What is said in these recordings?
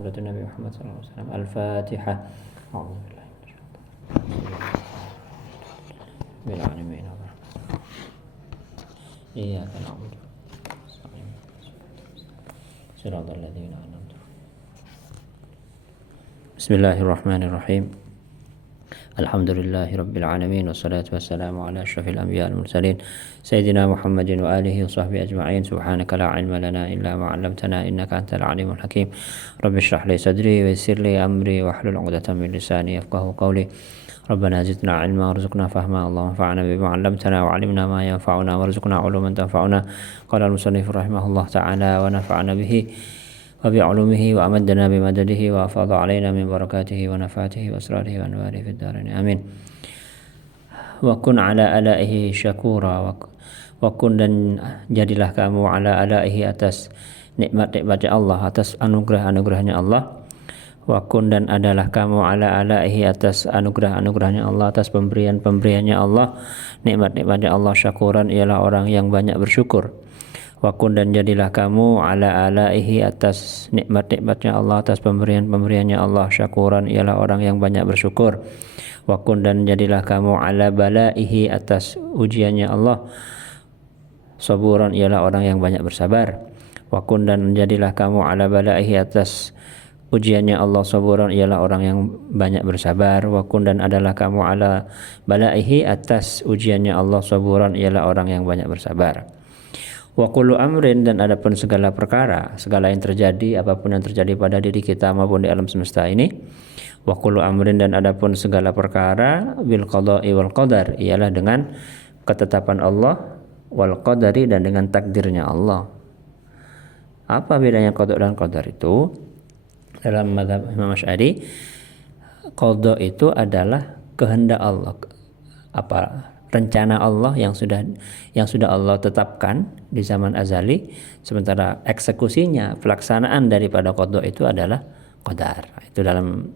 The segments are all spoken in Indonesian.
حضرة النبي محمد صلى الله عليه وسلم. الفاتحة. أعوذ بالله من الشيطان بالعالمين. إياك نعبد صراط الذين أنعمت. بسم الله الرحمن الرحيم. الحمد لله رب العالمين، والصلاة والسلام على أشرف الأنبياء المرسلين سيدنا محمد وآله وصحبه أجمعين. سبحانك لا علم لنا إلا ما علمتنا إنك أنت العليم الحكيم. رب اشرح لي صدري ويسر لي أمري واحلل عقدة من لساني يفقهوا قولي. ربنا زدنا علما وارزقنا فهما، اللهم انفعنا بما علمتنا وعلمنا ما ينفعنا وارزقنا علوما تنفعنا. قال المصنف رحمه الله تعالى: ونفعنا به وبعلومه وأمدنا بمدده وأفاض علينا من بركاته ونفاته وأسراره وأنواره في الدارين آمين. وكن على آلائه syakura, wakun dan jadilah kamu ala alaihi atas nikmat-nikmatnya Allah, atas anugerah-anugerahnya Allah. Wakun dan adalah kamu ala alaihi atas anugerah-anugerahnya Allah, atas pemberian-pemberiannya Allah, nikmat-nikmatnya Allah. Syakuran ialah orang yang banyak bersyukur. Wakun dan jadilah kamu ala alaihi atas nikmat-nikmatnya Allah, atas pemberian-pemberiannya Allah. Syakuran ialah orang yang banyak bersyukur. Wakun dan jadilah kamu ala balaihi atas ujiannya Allah. Saburan ialah orang yang banyak bersabar. Wakun dan jadilah kamu ala balaihi atas ujiannya Allah. Saburan ialah orang yang banyak bersabar. Wakun dan adalah kamu ala balaihi atas ujiannya Allah. Saburan ialah orang yang banyak bersabar. Wa kullu amrin, dan adapun segala perkara, segala yang terjadi, apapun yang terjadi pada diri kita maupun di alam semesta ini. Wa kullu amrin, dan adapun segala perkara, bil qada'i wal qadar, ialah dengan ketetapan Allah, wal qadari, dan dengan takdirnya Allah. Apa bedanya qada dan qadar itu? Dalam mazhab Imam Asy'ari, qada itu adalah kehendak Allah, rencana Allah yang sudah Allah tetapkan di zaman azali, sementara eksekusinya, pelaksanaan daripada qada itu adalah qadar. Itu dalam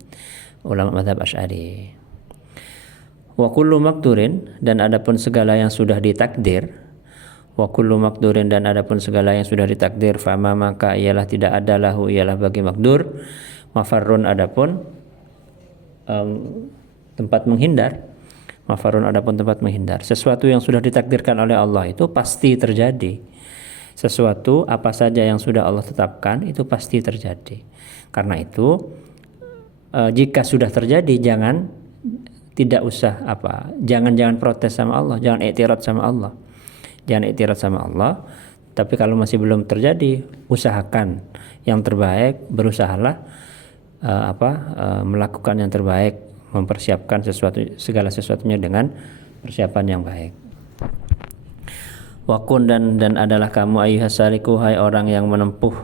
ulama mazhab Asy'ari. Wa kullu maqdurin, dan adapun segala yang sudah ditakdir. Wa kullu maqdurin, dan adapun segala yang sudah ditakdir. Fama, maka ialah tidak ada lahu, ialah bagi maqdur. Mafarrun, adapun tempat menghindar. Mafarun, adapun tempat menghindar. Sesuatu yang sudah ditakdirkan oleh Allah itu pasti terjadi. Sesuatu apa saja yang sudah Allah tetapkan itu pasti terjadi. Karena itu jika sudah terjadi jangan protes sama Allah, jangan i'tirad sama Allah. Jangan i'tirad sama Allah. Tapi kalau masih belum terjadi, usahakan yang terbaik, berusahalah melakukan yang terbaik, mempersiapkan segala sesuatunya dengan persiapan yang baik. Wakun dan adalah kamu ayyuhas saliku, hai orang yang menempuh.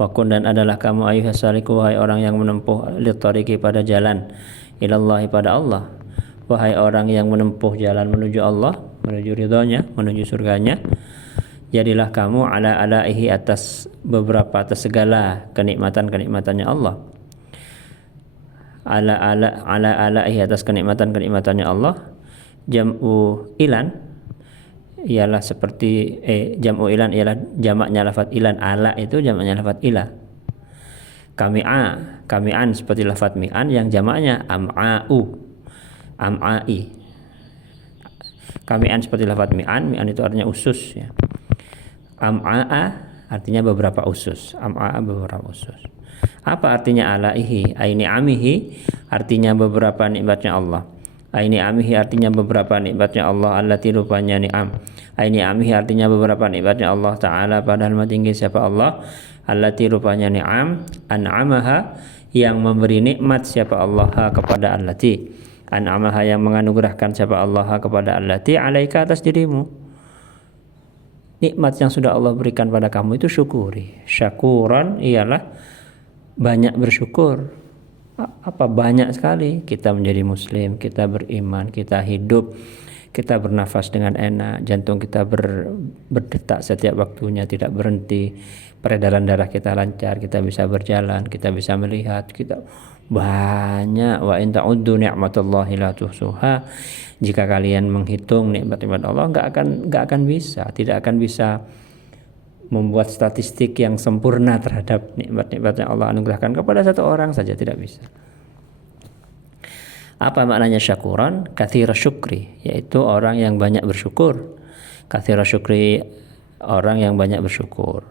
Wakun dan adalah kamu ayyuhas saliku, hai orang yang menempuh litariqi, pada jalan ilallahi, pada Allah. Wahai orang yang menempuh jalan menuju Allah, menuju ridhonya, menuju surganya. Jadilah kamu ala alaihi atas segala kenikmatan-kenikmatannya Allah. Ala alaihi atas kenikmatan-kenikmatannya Allah. Jam'u ilan ialah seperti jam'u ilan ialah jamaknya lafaz ilan. Ala itu jamaknya lafaz ila. Kami'an seperti lafaz mi'an yang jamaknya am'ai. Kami'an seperti lafaz mi'an itu artinya usus ya. Am'a'a artinya beberapa usus. Am'a'a beberapa usus. Apa artinya alaihi? Aini amihi artinya beberapa nikmatnya Allah. Aini amihi artinya beberapa nikmatnya Allah. Allati, rupanya ni'am. Aini amihi artinya beberapa nikmatnya Allah Ta'ala, padahal maha tinggi siapa Allah. Allati, rupanya ni'am. An'amaha, yang memberi nikmat siapa Allah kepada allati. An'amaha, yang menganugerahkan siapa Allah kepada allati alaika, atas dirimu. Nikmat yang sudah Allah berikan pada kamu itu syukuri. Syakuran ialah banyak bersyukur. Banyak sekali kita menjadi muslim, kita beriman, kita hidup, kita bernafas dengan enak, jantung kita berdetak setiap waktunya, tidak berhenti, peredaran darah kita lancar, kita bisa berjalan, kita bisa melihat, kita banyak. Wa in ta'uddu ni'matallahi la tuhsuha, jika kalian menghitung nikmat-nikmat Allah tidak akan bisa membuat statistik yang sempurna terhadap nikmat-nikmat yang Allah anugerahkan kepada satu orang saja, tidak bisa. Apa maknanya syakuran? Katsira syukri, yaitu orang yang banyak bersyukur. Katsira syukri, orang yang banyak bersyukur.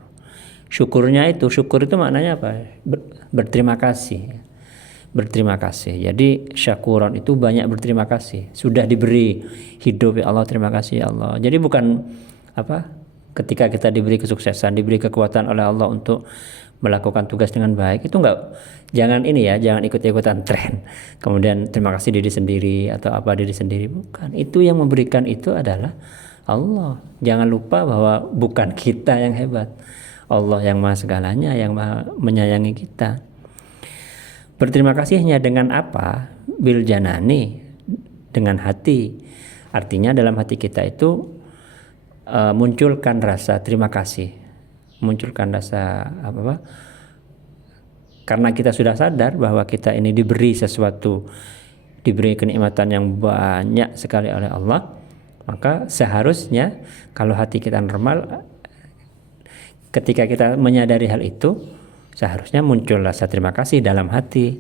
Syukur itu maknanya apa? Berterima kasih. Berterima kasih. Jadi syakuran itu banyak berterima kasih. Sudah diberi hidup, ya Allah, terima kasih ya Allah. Jadi bukan ketika kita diberi kesuksesan, diberi kekuatan oleh Allah untuk melakukan tugas dengan baik, itu jangan ikut-ikutan tren. Kemudian terima kasih diri sendiri atau diri sendiri, bukan. Itu yang memberikan itu adalah Allah. Jangan lupa bahwa bukan kita yang hebat. Allah yang maha segalanya, yang maha menyayangi kita. Berterima kasihnya dengan apa? Bil janani, dengan hati. Artinya dalam hati kita itu munculkan rasa terima kasih. Munculkan rasa karena kita sudah sadar bahwa kita ini diberi sesuatu, diberi kenikmatan yang banyak sekali oleh Allah, maka seharusnya kalau hati kita normal, ketika kita menyadari hal itu, seharusnya muncul rasa terima kasih dalam hati,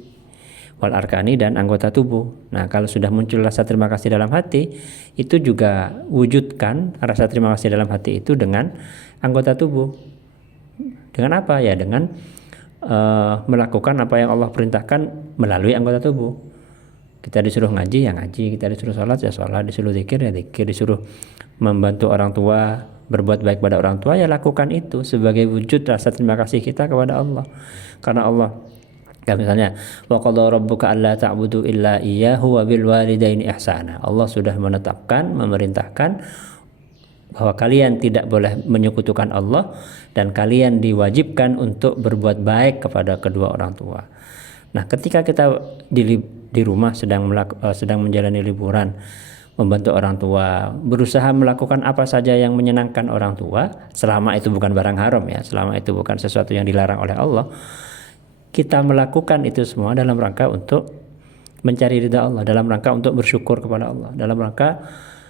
wal arkani, dan anggota tubuh. Nah, kalau sudah muncul rasa terima kasih dalam hati, itu juga wujudkan rasa terima kasih dalam hati itu dengan anggota tubuh. Dengan apa? Ya dengan melakukan apa yang Allah perintahkan melalui anggota tubuh. Kita disuruh ngaji, ya ngaji. Kita disuruh sholat, ya sholat. Disuruh zikir, ya zikir. Disuruh membantu orang tua, berbuat baik pada orang tua, ya lakukan itu sebagai wujud rasa terima kasih kita kepada Allah. Karena Allah, misalnya, wa qadha rabbuka alla ta'budu illa iyyahu wa bil walidaini ihsana. Allah sudah menetapkan, memerintahkan bahwa kalian tidak boleh menyekutukan Allah dan kalian diwajibkan untuk berbuat baik kepada kedua orang tua. Nah, ketika kita di rumah sedang menjalani liburan, membantu orang tua, berusaha melakukan apa saja yang menyenangkan orang tua, selama itu bukan barang haram, ya, selama itu bukan sesuatu yang dilarang oleh Allah, kita melakukan itu semua dalam rangka untuk mencari ridha Allah, dalam rangka untuk bersyukur kepada Allah, dalam rangka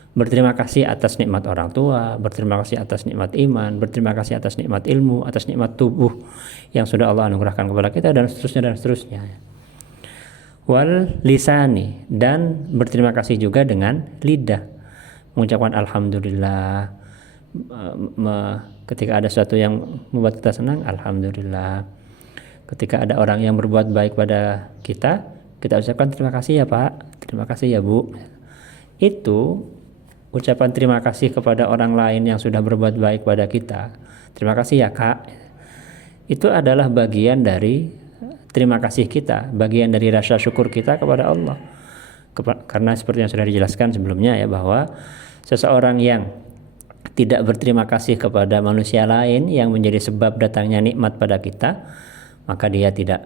berterima kasih atas nikmat orang tua, berterima kasih atas nikmat iman, berterima kasih atas nikmat ilmu, atas nikmat tubuh yang sudah Allah anugerahkan kepada kita, dan seterusnya. Wal lisani, dan berterima kasih juga dengan lidah, mengucapkan alhamdulillah. Ketika ada sesuatu yang membuat kita senang, alhamdulillah. Ketika ada orang yang berbuat baik pada kita, kita ucapkan terima kasih ya Pak, terima kasih ya Bu. Itu ucapan terima kasih kepada orang lain yang sudah berbuat baik pada kita. Terima kasih ya Kak. Itu adalah bagian dari terima kasih kita, bagian dari rasa syukur kita kepada Allah. Karena seperti yang sudah dijelaskan sebelumnya, ya, bahwa seseorang yang tidak berterima kasih kepada manusia lain yang menjadi sebab datangnya nikmat pada kita, maka dia tidak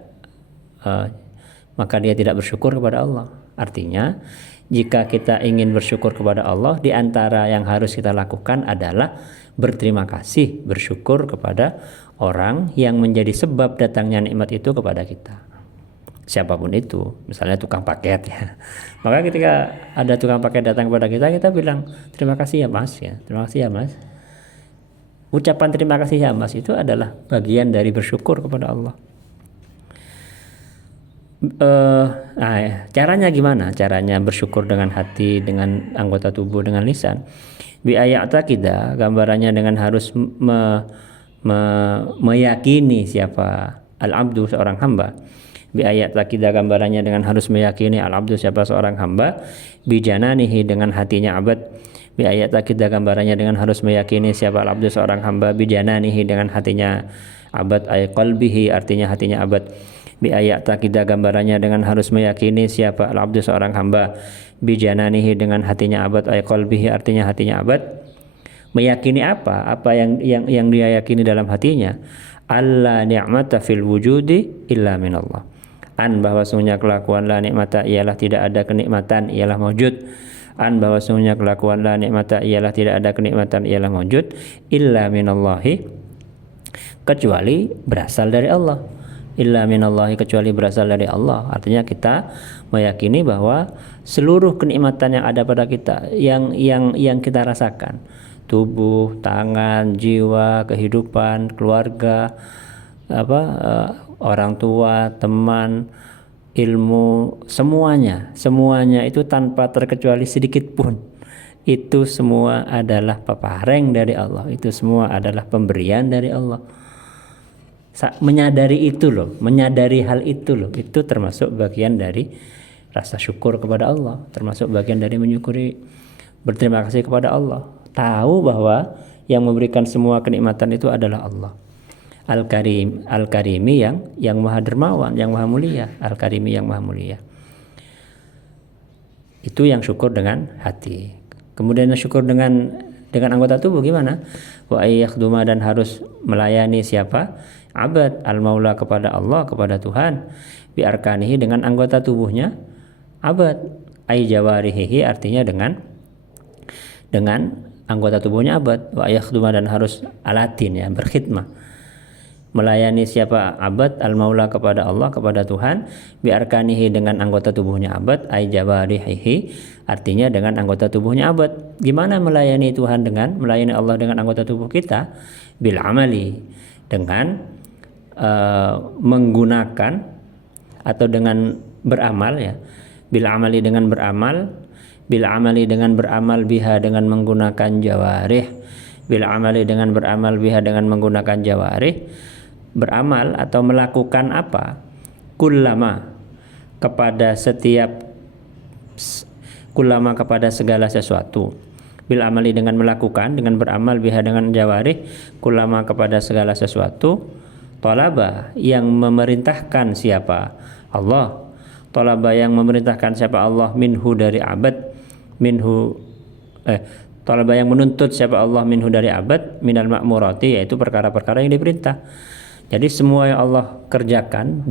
bersyukur kepada Allah. Artinya, jika kita ingin bersyukur kepada Allah, di antara yang harus kita lakukan adalah berterima kasih, bersyukur kepada orang yang menjadi sebab datangnya nikmat itu kepada kita. Siapapun itu, misalnya tukang paket, ya. Maka ketika ada tukang paket datang kepada kita, kita bilang terima kasih ya Mas, ya. Terima kasih ya Mas. Ucapan terima kasih ya Mas itu adalah bagian dari bersyukur kepada Allah. Caranya gimana? Caranya bersyukur dengan hati, dengan anggota tubuh, dengan lisan. Bi ayata kita, gambarannya dengan harus meyakini siapa al-abdu, seorang hamba. Bi ayata kita, gambarannya dengan harus meyakini al-abdu, siapa seorang hamba. Bi jananihi, dengan hatinya abad. Bi ayata kita, gambarannya dengan harus meyakini siapa al-abdu, seorang hamba. Bi jananihi, dengan hatinya abad, ay qalbihi, artinya hatinya abad. Bi ayat takidah, gambarannya dengan harus meyakini siapa al-abdu, seorang hamba. Bi jananihi, dengan hatinya abad, ay qalbihi, artinya hatinya abad. Meyakini apa? Apa yang dia yakini dalam hatinya? Alla ni'mata fil wujudi illa minallah. Bahwa sungguhnya kelakuan la nikmata, ialah tidak ada kenikmatan, ialah mawjud. Bahwa sungguhnya kelakuan la nikmata, ialah tidak ada kenikmatan, ialah mawjud. Illa minallahi, kecuali berasal dari Allah. Illa minallahi, kecuali berasal dari Allah. Artinya kita meyakini bahwa seluruh kenikmatan yang ada pada kita, yang kita rasakan, tubuh, tangan, jiwa, kehidupan, keluarga, orang tua, teman, ilmu, semuanya itu tanpa terkecuali sedikit pun, itu semua adalah pepareng dari Allah, itu semua adalah pemberian dari Allah. Menyadari hal itu itu termasuk bagian dari rasa syukur kepada Allah, termasuk bagian dari menyukuri, berterima kasih kepada Allah. Tahu bahwa yang memberikan semua kenikmatan itu adalah Allah. Al-Karimi yang Maha Dermawan, yang Maha Mulia, Al-Karimi yang Maha Mulia. Itu yang syukur dengan hati. Kemudian syukur dengan anggota tubuh gimana? Wa ayyakhduma, dan harus melayani siapa? Abad al-maula, kepada Allah, kepada Tuhan, bi arkanihi, dengan anggota tubuhnya abad, ay jawarihi, artinya dengan anggota tubuhnya abad. Wa ayyakhduma, dan harus alatin, ya, berkhidmah, melayani siapa? Abad al-maula, kepada Allah, kepada Tuhan, bi arkanihi, dengan anggota tubuhnya abad, ay jawarihi, artinya dengan anggota tubuhnya abad. Gimana melayani Tuhan melayani Allah dengan anggota tubuh kita? Bil amali, dengan menggunakan atau dengan beramal, ya. Bil amali, dengan beramal, bil amali, dengan beramal, biha, dengan menggunakan jawarih, bil amali, dengan beramal, biha, dengan menggunakan jawarih. Beramal atau melakukan apa? Kullama, kepada segala sesuatu. Bil amali, dengan melakukan, dengan beramal, biha, dengan jawarih, kullama, kepada segala sesuatu. Talaba, yang memerintahkan siapa? Allah. Talaba, yang memerintahkan siapa? Allah, minhu, dari abad, talaba, yang menuntut siapa? Allah, minhu, dari abad, minal ma'murati, yaitu perkara-perkara yang diperintah. Jadi semua yang Allah kerjakan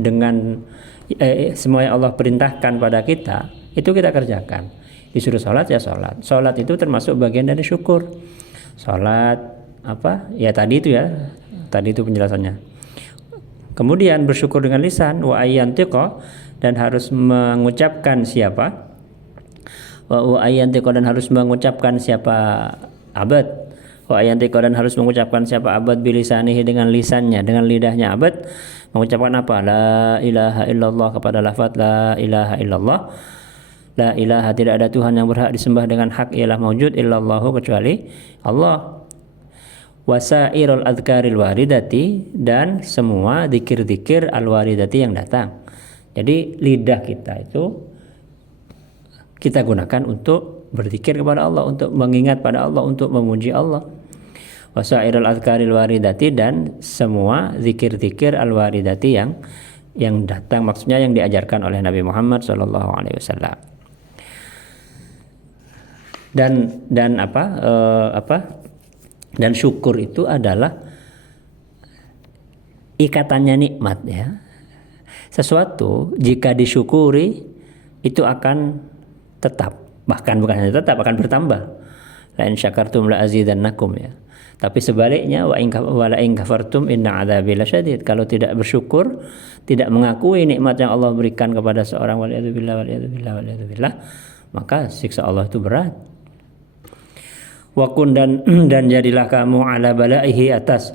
semua yang Allah perintahkan pada kita, itu kita kerjakan. Disuruh sholat, ya sholat. Sholat itu termasuk bagian dari syukur. Sholat ya tadi itu penjelasannya. Kemudian bersyukur dengan lisan, wa ayyantiqa, dan harus mengucapkan siapa? Wa ayyantiqa, dan harus mengucapkan siapa? Abad. Wa ayyantiqa, dan harus mengucapkan siapa? Abad, bilisanihi, dengan lisannya, dengan lidahnya abad. Mengucapkan apa? La ilaha illallah, kepada lafaz la ilaha illallah. La ilaha, tidak ada Tuhan yang berhak disembah dengan hak ialah maujud illallahu, kecuali Allah. Wasairul adhkaril waridati, dan semua zikir-zikir al-waridati yang datang. Jadi lidah kita itu kita gunakan untuk berzikir kepada Allah, untuk mengingat pada Allah, untuk memuji Allah. Wasairul adhkaril waridati, dan semua zikir-zikir al-waridati yang datang, maksudnya yang diajarkan oleh Nabi Muhammad SAW. Dan syukur itu adalah ikatannya nikmat, ya. Sesuatu jika disyukuri itu akan tetap, bahkan bukan hanya tetap, akan bertambah. La in syakartum la azidannakum, ya. Tapi sebaliknya, wa in kafartum inna adzabi lasyadid. Kalau tidak bersyukur, tidak mengakui nikmat yang Allah berikan kepada seorang, waliyadzubillah, maka siksa Allah itu berat. Wakun, dan jadilah kamu ala balaihi, atas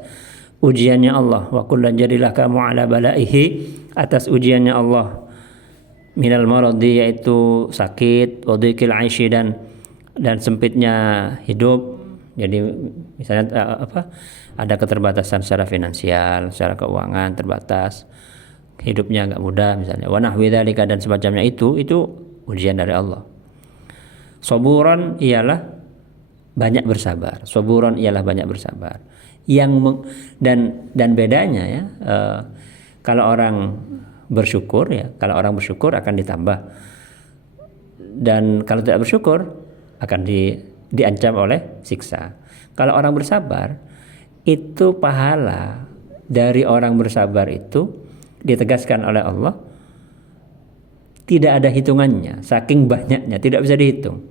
ujiannya Allah. Wakun, dan jadilah kamu ala balaihi, atas ujiannya Allah. Minal maradi, yaitu sakit, wadhiqil aishi, dan sempitnya hidup. Jadi misalnya ada keterbatasan secara finansial, secara keuangan terbatas, hidupnya enggak mudah misalnya. Wa nahwi dzalika, dan semacamnya itu ujian dari Allah. Saburan ialah banyak bersabar. Saburan ialah banyak bersabar. Dan bedanya, ya, kalau orang bersyukur, ya, kalau orang bersyukur akan ditambah. Dan kalau tidak bersyukur akan diancam oleh siksa. Kalau orang bersabar, itu pahala dari orang bersabar itu ditegaskan oleh Allah tidak ada hitungannya, saking banyaknya tidak bisa dihitung.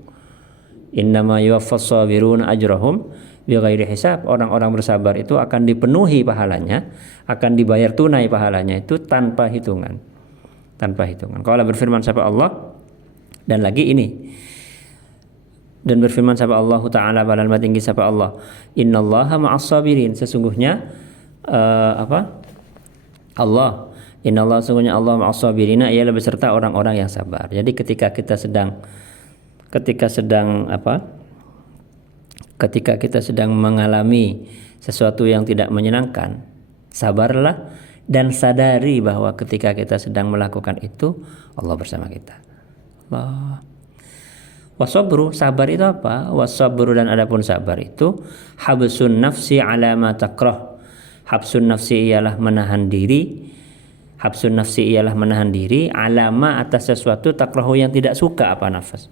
Innama yuwaffas sabiruna ajrahum bighairi hisab. Orang-orang bersabar itu akan dipenuhi pahalanya, akan dibayar tunai pahalanya itu tanpa hitungan. Tanpa hitungan. Kalau berfirman siapa Allah, dan lagi ini, Dan berfirman sapa Allah Ta'ala balal tinggi sapa Allah, innallaha ma'as sabirin, sesungguhnya Allah, innallaha, sesungguhnya Allah ma'as sabirina, ialah beserta orang-orang yang sabar. Jadi ketika kita sedang mengalami sesuatu yang tidak menyenangkan, sabarlah dan sadari bahwa ketika kita sedang melakukan itu, Allah bersama kita. Allah. Wasabru, sabar itu apa? Wasabru, dan adapun sabar itu habsun nafsi ala ma takrah. Habsun nafsi ialah menahan diri. Habsun nafsi ialah menahan diri alama atas sesuatu takrahu yang tidak suka apa nafas.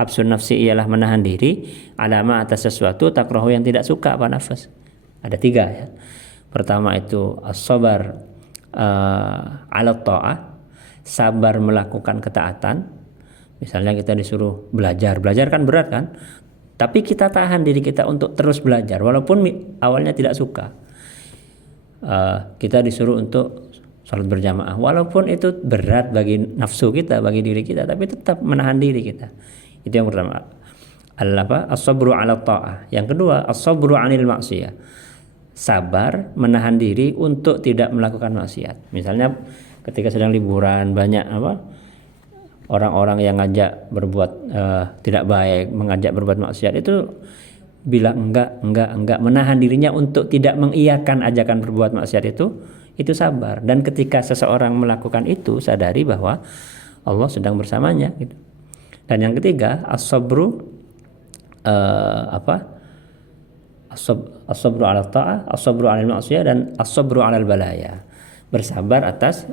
Habsun nafsi ialah menahan diri alama atas sesuatu takrahu yang tidak suka apa nafas. Ada 3 ya. Pertama itu as-sabar ala ta'ah, sabar melakukan ketaatan. Misalnya kita disuruh belajar kan berat kan? Tapi kita tahan diri kita untuk terus belajar walaupun awalnya tidak suka. Kita disuruh untuk sholat berjamaah walaupun itu berat bagi nafsu kita, bagi diri kita, tapi tetap menahan diri kita. Itu yang pertama. As-sabru 'ala ta'ah. Yang kedua, as-sabru 'anil maksiyah. Sabar menahan diri untuk tidak melakukan maksiat. Misalnya ketika sedang liburan, banyak orang-orang yang ngajak berbuat tidak baik, mengajak berbuat maksiat, itu bilang enggak, menahan dirinya untuk tidak mengiyakan ajakan berbuat maksiat itu sabar. Dan ketika seseorang melakukan itu, sadari bahwa Allah sedang bersamanya gitu. Dan yang ketiga, as-sabru as-sabru 'ala ta'ah, as-sabru 'alal ma'siyah, dan as-sabru 'alal balaya. Bersabar atas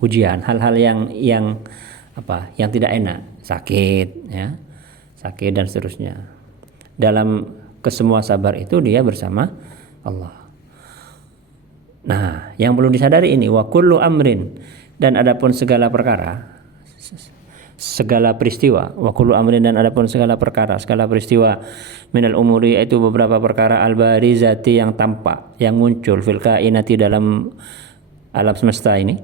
ujian, hal-hal yang tidak enak, sakit dan seterusnya. Dalam kesemua sabar itu dia bersama Allah. Nah, yang perlu disadari ini, wa kullu amrin, dan adapun segala perkara, segala peristiwa, wa kullu amrin, dan adapun segala perkara, segala peristiwa, minal umuri, yaitu beberapa perkara, al-barizati, yang tampak, yang muncul, fil kainati, dalam alam semesta ini.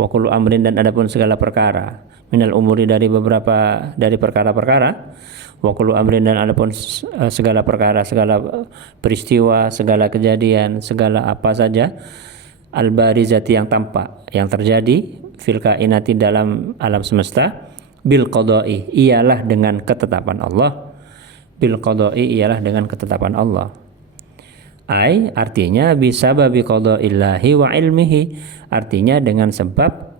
Wa kullu amrin, dan adapun segala perkara, minal umuri, dari perkara-perkara, wa kullu amrin, dan adapun segala perkara, segala peristiwa, segala kejadian, segala apa saja, al-barizati, yang tampak, yang terjadi, fil kainati, dalam alam semesta, bil qada'i, ialah dengan ketetapan Allah. Bil qada'i, ialah dengan ketetapan Allah. Artinya bisababi qada'illahi wa ilmihi, artinya dengan sebab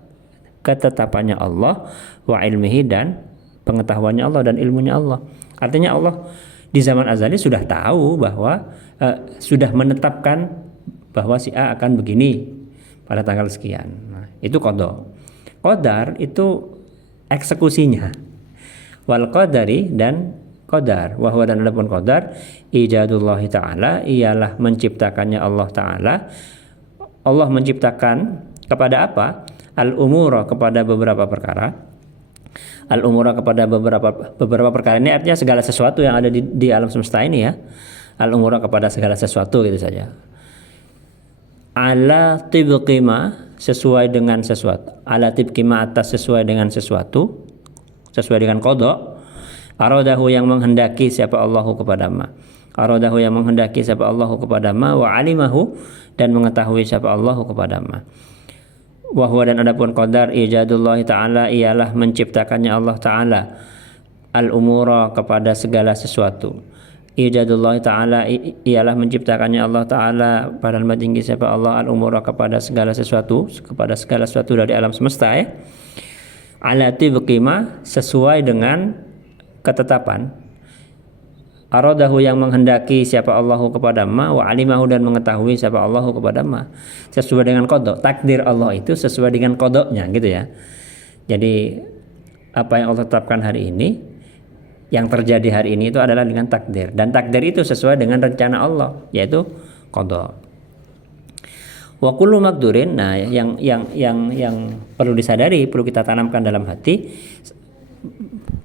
ketetapannya Allah, wa ilmihi, dan pengetahuannya Allah dan ilmunya Allah. Artinya Allah di zaman azali sudah tahu bahwa sudah menetapkan bahwa si A akan begini pada tanggal sekian. Nah, itu qada. Qadar itu eksekusinya. Wal qadari, dan qadar. Wa huwa, dan adapun qadar, ijadullahi ta'ala, ialah menciptakannya Allah Ta'ala. Allah menciptakan kepada apa? Al-umura, kepada beberapa perkara. Al-umura, kepada beberapa perkara, ini artinya segala sesuatu yang ada di alam semesta ini ya. Al-umura, kepada segala sesuatu, gitu saja. Ala tibqima, sesuai dengan sesuatu. Ala tibqima, atas sesuai dengan sesuatu, sesuai dengan qada. Aradahu, yang menghendaki siapa Allahu kepada ma. Aradahu, yang menghendaki siapa Allahu kepada ma, wa alimahu, dan mengetahui siapa Allahu kepada ma. Wa huwa, dan adapun qadar, ijadullahi ta'ala, ialah menciptakannya Allah Ta'ala, al-umura, kepada segala sesuatu. Ijadullahi ta'ala, ialah menciptakannya Allah Ta'ala, padahal tinggi siapa Allah, al-umura, kepada segala sesuatu, dari alam semesta ya. Ala tibqima, sesuai dengan ketetapan. Aradahu, yang menghendaki siapa Allahu kepada ma, wa alimahu, dan mengetahui siapa Allahu kepada ma. Sesuai dengan qada. Takdir Allah itu sesuai dengan qadanya gitu ya. Jadi apa yang Allah tetapkan hari ini, yang terjadi hari ini itu adalah dengan takdir, dan takdir itu sesuai dengan rencana Allah, yaitu qada. Wa kullu maqdurin, nah yang perlu disadari, perlu kita tanamkan dalam hati.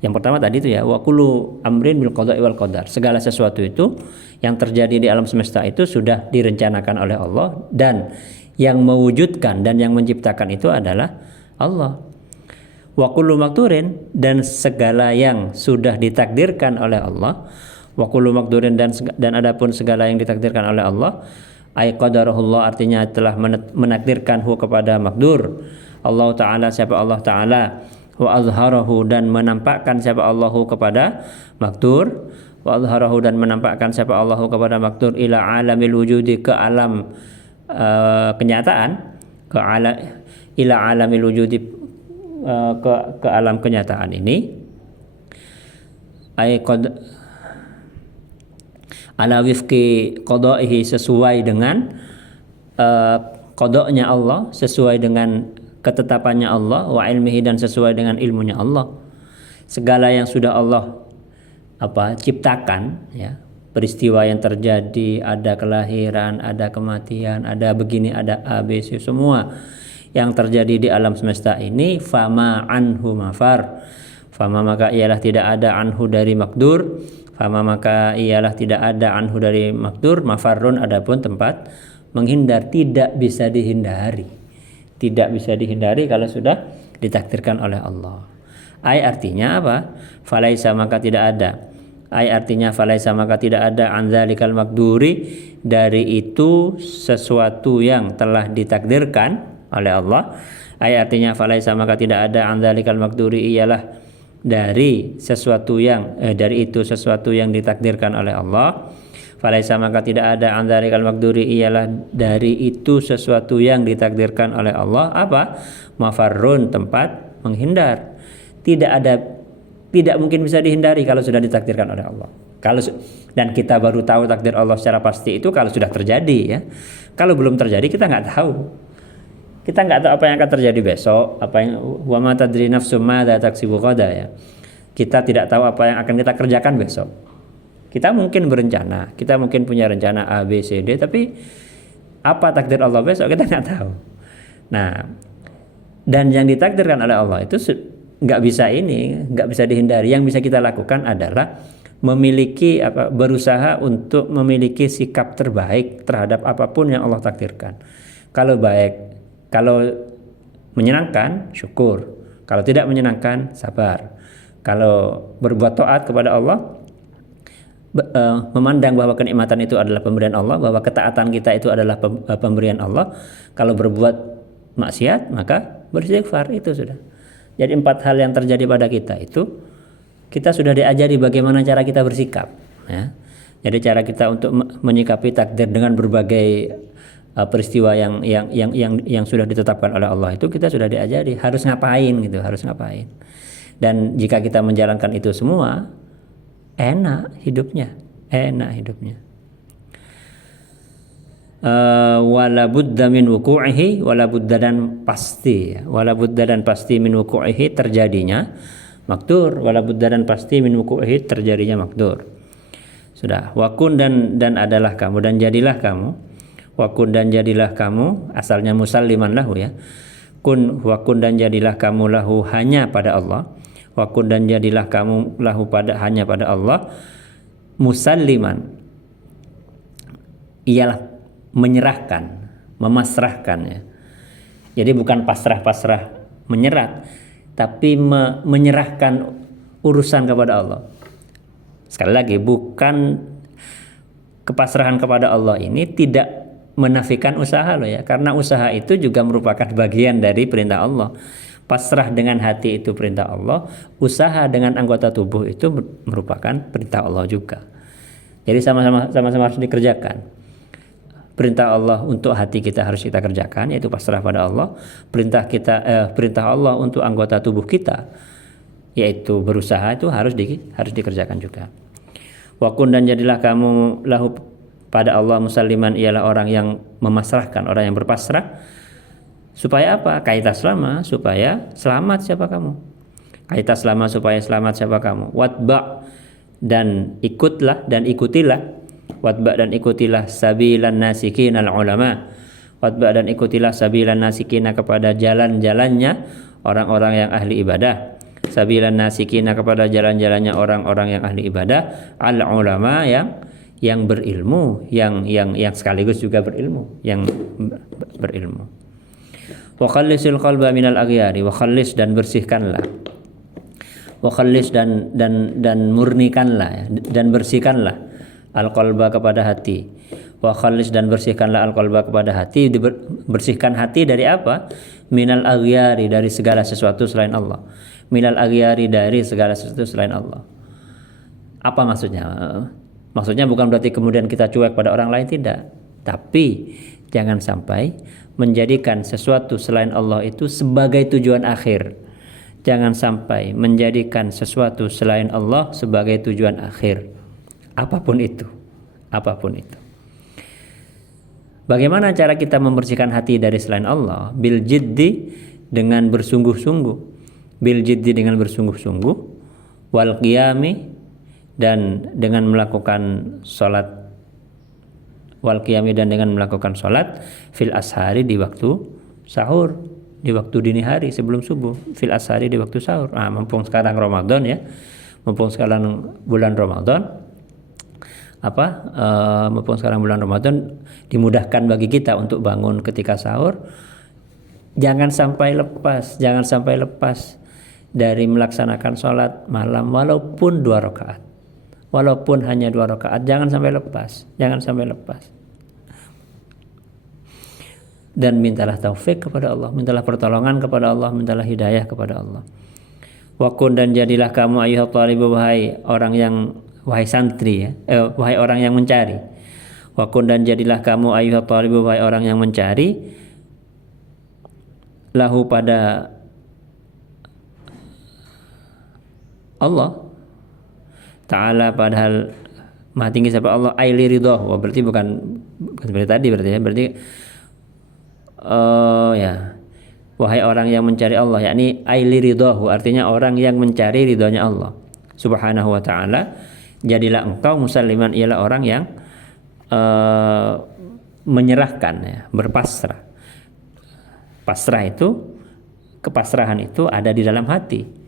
Yang pertama tadi itu ya, wa kullu amrin bil qada'i wal qadar. Segala sesuatu itu yang terjadi di alam semesta itu sudah direncanakan oleh Allah, dan yang mewujudkan dan yang menciptakan itu adalah Allah. Wa kullu makturin, dan segala yang sudah ditakdirkan oleh Allah. Wa kullu makturin, dan adapun segala yang ditakdirkan oleh Allah, ay qadarahullah, artinya telah menakdirkan kepada makdur. Allah Ta'ala, siapa Allah Ta'ala. Wa azharahu, dan menampakkan siapa Allahu kepada makdur. Wa azharahu, dan menampakkan siapa Allahu kepada makdur, ila alamil wujudi, ke alam kenyataan, ila alamil wujudi, ke alam kenyataan ini, ay qad ala wifqi qada'ihi, sesuai dengan qada'nya Allah, sesuai dengan ketetapannya Allah, wa ilmihi, dan sesuai dengan ilmunya Allah. Segala yang sudah Allah ciptakan, ya, peristiwa yang terjadi, ada kelahiran, ada kematian, ada begini, ada A, B, C, semua yang terjadi di alam semesta ini, fama anhu mafar, fama maka ialah tidak ada anhu dari makdur, fama maka ialah tidak ada anhu dari makdur, mafarun adapun tempat menghindar, tidak bisa dihindari, tidak bisa dihindari kalau sudah ditakdirkan oleh Allah. Ai artinya apa? Falaisa maka tidak ada. Ai artinya falaisa maka tidak ada anzalikal makduri, dari itu sesuatu yang telah ditakdirkan oleh Allah. Ai artinya falaisa maka tidak ada anzalikal makduri, ialah dari sesuatu yang dari itu sesuatu yang ditakdirkan oleh Allah. Falaisa maka tidak ada anzalikal makduri, ialah dari itu sesuatu yang ditakdirkan oleh Allah. Apa? Mafarrun, tempat menghindar. Tidak mungkin bisa dihindari kalau sudah ditakdirkan oleh Allah. Dan kita baru tahu takdir Allah secara pasti itu kalau sudah terjadi, ya. Kalau belum terjadi kita nggak tahu. Kita nggak tahu apa yang akan terjadi besok, apa yang wa ma tadri nafsum madza taksibu ghadan, ya. Kita tidak tahu apa yang akan kita kerjakan besok. Kita mungkin berencana, kita mungkin punya rencana A, B, C, D, tapi apa takdir Allah besok kita nggak tahu. Nah, dan yang ditakdirkan oleh Allah itu nggak bisa dihindari. Yang bisa kita lakukan adalah berusaha untuk memiliki sikap terbaik terhadap apapun yang Allah takdirkan. Kalau baik, kalau menyenangkan, syukur. Kalau tidak menyenangkan, sabar. Kalau berbuat taat kepada Allah, memandang bahwa kenikmatan itu adalah pemberian Allah, bahwa ketaatan kita itu adalah pemberian Allah. Kalau berbuat maksiat, maka beristighfar, itu sudah. Jadi 4 hal yang terjadi pada kita itu, kita sudah diajari bagaimana cara kita bersikap, ya. Jadi cara kita untuk menyikapi takdir dengan berbagai peristiwa yang sudah ditetapkan oleh Allah itu, kita sudah diajari harus ngapain gitu, harus ngapain. Dan jika kita menjalankan itu semua, enak hidupnya. Wala budda min wuqu'ihi, wala budda dan pasti min wuqu'ihi, terjadinya makdur, wala budda dan pasti min wuqu'ihi, terjadinya makdur. Sudah. Wakun dan adalah kamu, dan jadilah kamu. Wakun dan jadilah kamu, asalnya musalliman lahu, ya. Wakun dan jadilah kamu lahu, hanya pada Allah. Wakun dan jadilah kamu lahu, hanya pada Allah. Musalliman, ialah menyerahkan, memasrahkan, ya. Jadi bukan pasrah-pasrah menyerah, tapi menyerahkan urusan kepada Allah. Sekali lagi, bukan kepasrahan kepada Allah ini tidak menafikan usaha loh, ya. Karena usaha itu juga merupakan bagian dari perintah Allah. Pasrah dengan hati itu perintah Allah, usaha dengan anggota tubuh itu merupakan perintah Allah juga. Jadi sama-sama harus dikerjakan. Perintah Allah untuk hati kita harus kita kerjakan, yaitu pasrah pada Allah. Perintah Allah untuk anggota tubuh kita, yaitu berusaha, itu harus dikerjakan juga. Wakun dan jadilah kamu lahu, pada Allah, musalliman, ialah orang yang memasrahkan, orang yang berpasrah. Supaya apa? Kaita selama, supaya selamat siapa kamu. Kaita selama, supaya selamat siapa kamu. Watba, dan ikutilah. Watba, dan ikutilah sabilan nasikin al-ulama. Watba, dan ikutilah sabilan nasikina, kepada jalan-jalannya orang-orang yang ahli ibadah. Sabilan nasikina, kepada jalan-jalannya orang-orang yang ahli ibadah. Al-ulama, yang berilmu, yang sekaligus juga berilmu, yang berilmu. Wa khallisil qalba minal aghyari, wa khallis dan bersihkanlah. Wa khallis dan murnikanlah ya, dan bersihkanlah al-qalba kepada hati. Wa khallis dan bersihkanlah al-qalba kepada hati. Bersihkan hati dari apa? Minal aghyari, dari segala sesuatu selain Allah. Minal aghyari, dari segala sesuatu selain Allah. Apa maksudnya? Maksudnya bukan berarti kemudian kita cuek pada orang lain, tidak. Tapi jangan sampai menjadikan sesuatu selain Allah itu sebagai tujuan akhir. Jangan sampai menjadikan sesuatu selain Allah sebagai tujuan akhir. Apapun itu. Apapun itu. Bagaimana cara kita membersihkan hati dari selain Allah? Bil jiddi, dengan bersungguh-sungguh. Bil jiddi, dengan bersungguh-sungguh. Wal qiyami, dan dengan melakukan salat. Wal qiyami, dan dengan melakukan salat. Fil ashari, di waktu sahur. Di waktu dini hari sebelum subuh. Fil ashari, di waktu sahur. Mumpung sekarang Ramadan ya. Mumpung sekarang bulan Ramadan. Mumpung sekarang bulan Ramadan, dimudahkan bagi kita untuk bangun ketika sahur. Jangan sampai lepas dari melaksanakan sholat malam walaupun 2 rakaat. Walaupun hanya 2 rakaat, jangan sampai lepas. Dan mintalah taufik kepada Allah, mintalah pertolongan kepada Allah, mintalah hidayah kepada Allah. Wakun, dan jadilah kamu ayyuhat thalibu, wahai santri ya, wahai orang yang mencari. Wakun, dan jadilah kamu ayyuhat thalibu, wahai orang yang mencari, lahu, pada Allah Ta'ala, padahal maha tinggi siapa Allah, aili ridho. Berarti bukan seperti tadi, berarti ya, berarti wahai orang yang mencari Allah, yakni aili ridhahu, artinya orang yang mencari ridhonya Allah Subhanahu wa ta'ala. Jadilah engkau musalliman, ialah orang yang menyerahkan ya, berpasrah. Pasrah itu, kepasrahan itu ada di dalam hati.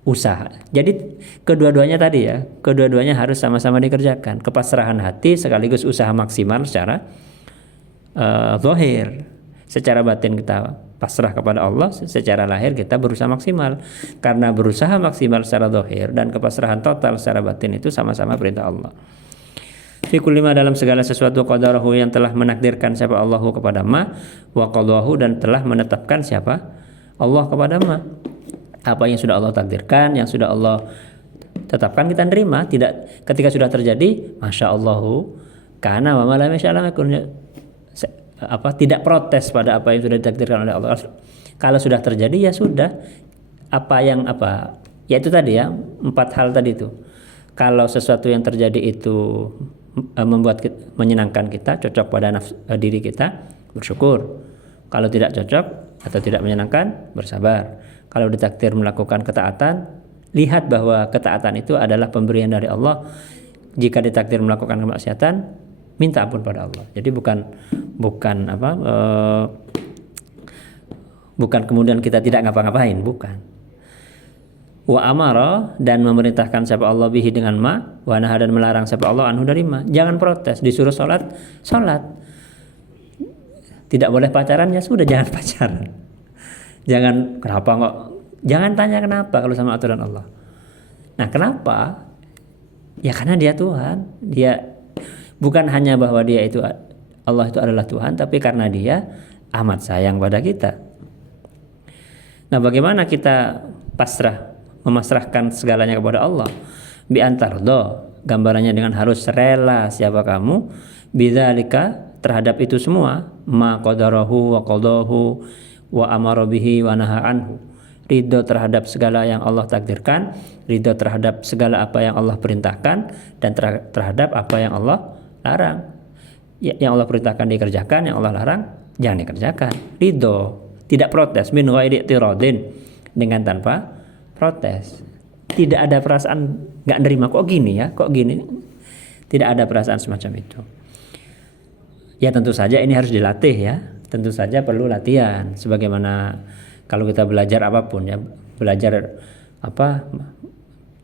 Usaha. Jadi kedua-duanya tadi ya, kedua-duanya harus sama-sama dikerjakan. Kepasrahan hati sekaligus usaha maksimal secara zahir. Secara batin kita pasrah kepada Allah, secara lahir kita berusaha maksimal. Karena berusaha maksimal secara zahir dan kepasrahan total secara batin itu sama-sama perintah Allah. Fi kulli ma, dalam segala sesuatu, qadarahu, yang telah menakdirkan siapa Allahu kepada ma, wa qadahu, dan telah menetapkan siapa Allah kepada ma. Apa yang sudah Allah takdirkan, yang sudah Allah tetapkan, kita terima. Tidak, ketika sudah terjadi, masya Allahu kana wa ma lam yasha' lam yakun, tidak protes pada apa yang sudah ditakdirkan oleh Allah. Kalau sudah terjadi ya sudah. Ya itu tadi ya, 4 hal tadi itu. Kalau sesuatu yang terjadi itu menyenangkan kita, cocok pada diri kita, bersyukur. Kalau tidak cocok atau tidak menyenangkan, bersabar. Kalau ditakdir melakukan ketaatan, lihat bahwa ketaatan itu adalah pemberian dari Allah. Jika ditakdir melakukan kemaksiatan, minta ampun pada Allah. Jadi bukan kemudian kita tidak ngapa-ngapain, bukan. Wa amara, dan memerintahkan siapa Allah bihi dengan ma, wa naha, dan melarang siapa Allah anhu dari ma. Jangan protes, disuruh salat. Tidak boleh pacaran, ya sudah, jangan pacaran. Jangan kenapa kok, jangan tanya kenapa kalau sama aturan Allah. Nah, kenapa? Ya karena dia Tuhan. Dia bukan hanya bahwa dia itu, Allah itu adalah Tuhan, tapi karena dia amat sayang pada kita. Nah, bagaimana kita memasrahkan segalanya kepada Allah? Bi antardo, gambarannya dengan harus rela siapa kamu, bidzalika, terhadap itu semua, ma qadarahu wa qadahu wa amara bihi wa naha anhu. Ridho terhadap segala yang Allah takdirkan, ridho terhadap segala apa yang Allah perintahkan, dan terhadap apa yang Allah larang. Yang Allah perintahkan dikerjakan, yang Allah larang jangan dikerjakan. Ridho, tidak protes, min ghairi i'tiradin, dengan tanpa protes. Tidak ada perasaan nggak nerima, kok gini ya, kok gini. Tidak ada perasaan semacam itu. Ya tentu saja ini harus dilatih ya. Tentu saja perlu latihan. Sebagaimana kalau kita belajar apapun ya, belajar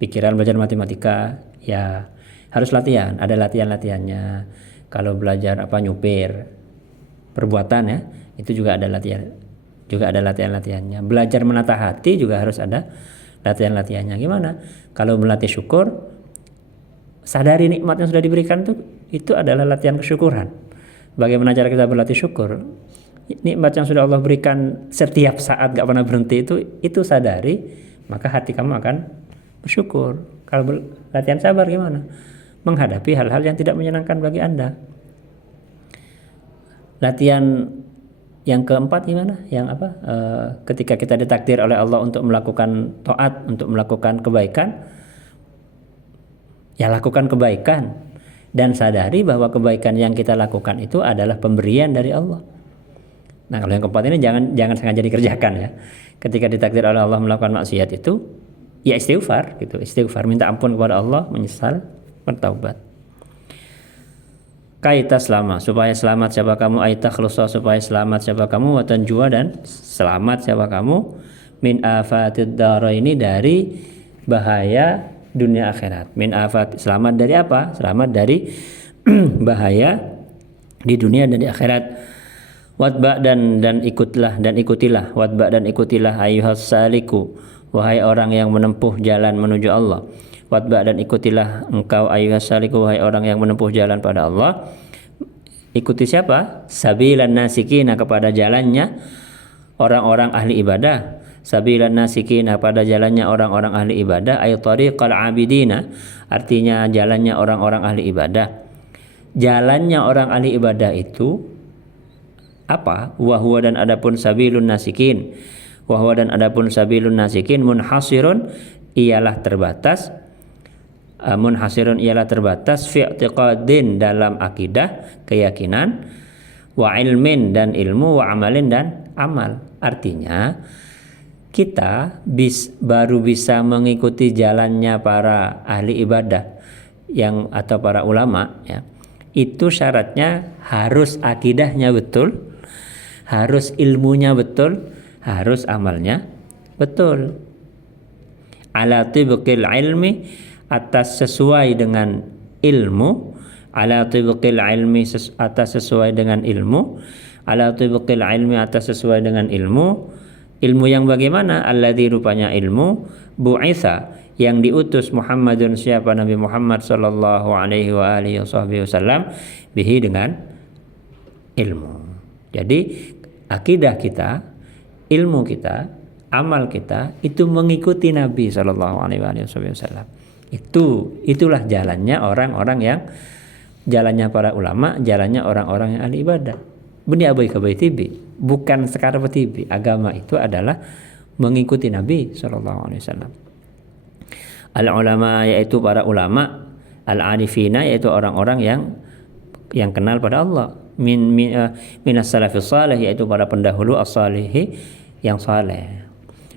pikiran, belajar matematika, ya harus latihan. Ada latihannya. Kalau belajar nyupir, perbuatan ya, itu juga ada latihan. juga ada latihan-latihannya. Belajar menata hati juga harus ada latihan-latihannya. Gimana? Kalau melatih syukur, sadari nikmat yang sudah diberikan itu adalah latihan kesyukuran. Bagaimana cara kita berlatih syukur? Nikmat yang sudah Allah berikan setiap saat gak pernah berhenti itu sadari, maka hati kamu akan bersyukur. Kalau latihan sabar gimana? Menghadapi hal-hal yang tidak menyenangkan bagi Anda. Latihan yang keempat gimana? Yang apa? Ketika kita ditakdir oleh Allah untuk melakukan taat, untuk melakukan kebaikan, ya lakukan kebaikan dan sadari bahwa kebaikan yang kita lakukan itu adalah pemberian dari Allah. Nah, kalau yang keempat ini jangan sengaja dikerjakan ya. Ketika ditakdir oleh Allah melakukan maksiat itu, ya istighfar gitu, istighfar, minta ampun kepada Allah, menyesal, bertaubat. Kaita selama, supaya selamat siapa kamu, aita khlusa, supaya selamat siapa kamu, watan jua, dan selamat siapa kamu, min afatid daraini, dari bahaya dunia akhirat. Min afat, selamat dari apa? Selamat dari bahaya di dunia dan di akhirat. Watba dan ikutilah watba dan ikutilah ayyuhas saliku, wahai orang yang menempuh jalan menuju Allah. Watba dan ikutilah engkau ayyuhas saliku, wahai orang yang menempuh jalan pada Allah. Ikuti siapa? Sabilan nasikina, kepada jalannya orang-orang ahli ibadah. Sabilan nasikina, pada jalannya orang-orang ahli ibadah. Ay tariqal abidina, artinya jalannya orang-orang ahli ibadah. Jalannya orang ahli ibadah itu apa? Wahwa dan adapun sabilun nasikin, wahwa dan adapun sabilun nasikin munhasirun, ialah terbatas, munhasirun ialah terbatas, fi i'tiqadin, dalam akidah, keyakinan, wa ilmin, dan ilmu, wa amalin, dan amal. Artinya kita baru bisa mengikuti jalannya para ahli ibadah atau para ulama ya. Itu syaratnya harus akidahnya betul, harus ilmunya betul, harus amalnya betul. Ala tibqil ilmi, atas sesuai dengan ilmu. Ala tibqil ilmi, atas sesuai dengan ilmu. Ala tibqil ilmi, atas sesuai dengan ilmu. Ilmu yang bagaimana? Alladzi, rupanya ilmu bu'itsa, yang diutus Muhammadun, siapa Nabi Muhammad sallallahu alaihi wa alihi wasallam, bihi, dengan ilmu. Jadi akidah kita, ilmu kita, amal kita itu mengikuti Nabi sallallahu alaihi wa alihi wasallam. Itulah jalannya orang-orang yang, jalannya para ulama, jalannya orang-orang yang ahli ibadah. Beni abai kabaitibi, bukan sekar petibi. Agama itu adalah mengikuti Nabi sallallahu alaihi wasallam. Al-ulama, yaitu para ulama, al-arifina, yaitu orang-orang yang kenal pada Allah, minas salafis salih, yaitu para pendahulu as-salihi, yang saleh.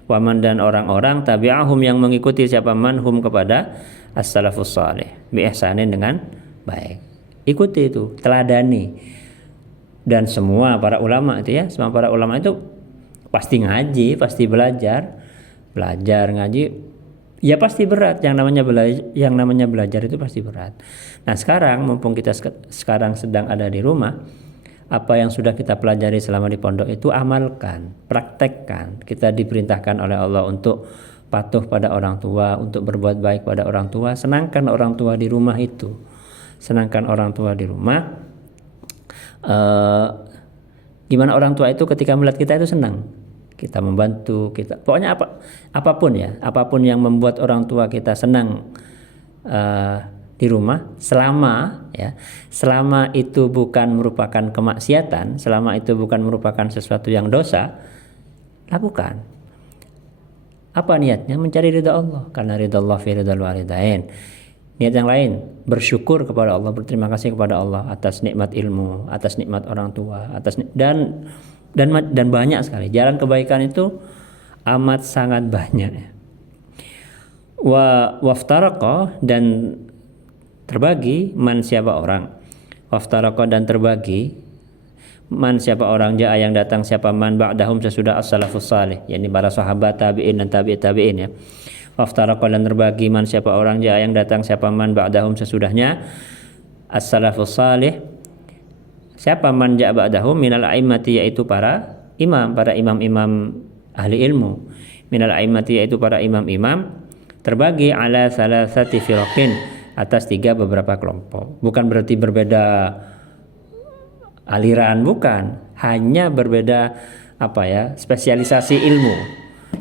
Waman, dan orang-orang tabi'ahum, yang mengikuti siapa, manhum, kepada as-salafus salih, bi ihsanin, dengan baik. Ikuti itu, teladani. Dan semua para ulama itu ya, semua para ulama itu pasti ngaji, pasti belajar ngaji. Ya pasti berat, yang namanya belajar itu pasti berat. Nah sekarang, mumpung kita sekarang sedang ada di rumah, apa yang sudah kita pelajari selama di pondok itu amalkan, praktekkan. Kita diperintahkan oleh Allah untuk patuh pada orang tua, untuk berbuat baik pada orang tua. Senangkan orang tua di rumah itu, senangkan orang tua di rumah. Gimana orang tua itu ketika melihat kita itu senang, kita membantu, kita pokoknya apapun yang membuat orang tua kita senang di rumah, selama itu bukan merupakan kemaksiatan, selama itu bukan merupakan sesuatu yang dosa, lakukan. Apa niatnya? Mencari ridha Allah, karena ridha Allah fi ridhal walidain. Niat yang lain, bersyukur kepada Allah, berterima kasih kepada Allah atas nikmat ilmu, atas nikmat orang tua, dan banyak sekali. Jalan kebaikan itu amat sangat banyak. Waftaraqa, dan terbagi, man, siapa orang. Waftaraqa, dan terbagi, man, siapa orang, ja'a, yang datang siapa, man, ba'dahum, sesudah as-salafus salih, yakni para sahabat, tabi'in, dan tabi'in ya. Waftaraqa, dan terbagi, man, siapa orang, ja'a, yang datang siapa, man, ba'dahum, sesudahnya as-salafus salih. Siapa man ja'a ba'dahum? Minal a'immati, yaitu para imam, para imam-imam ahli ilmu. Minal a'immati, yaitu para imam-imam, terbagi ala salasati firaqin, atas 3 beberapa kelompok. Bukan berarti berbeda aliran, bukan, hanya berbeda spesialisasi ilmu,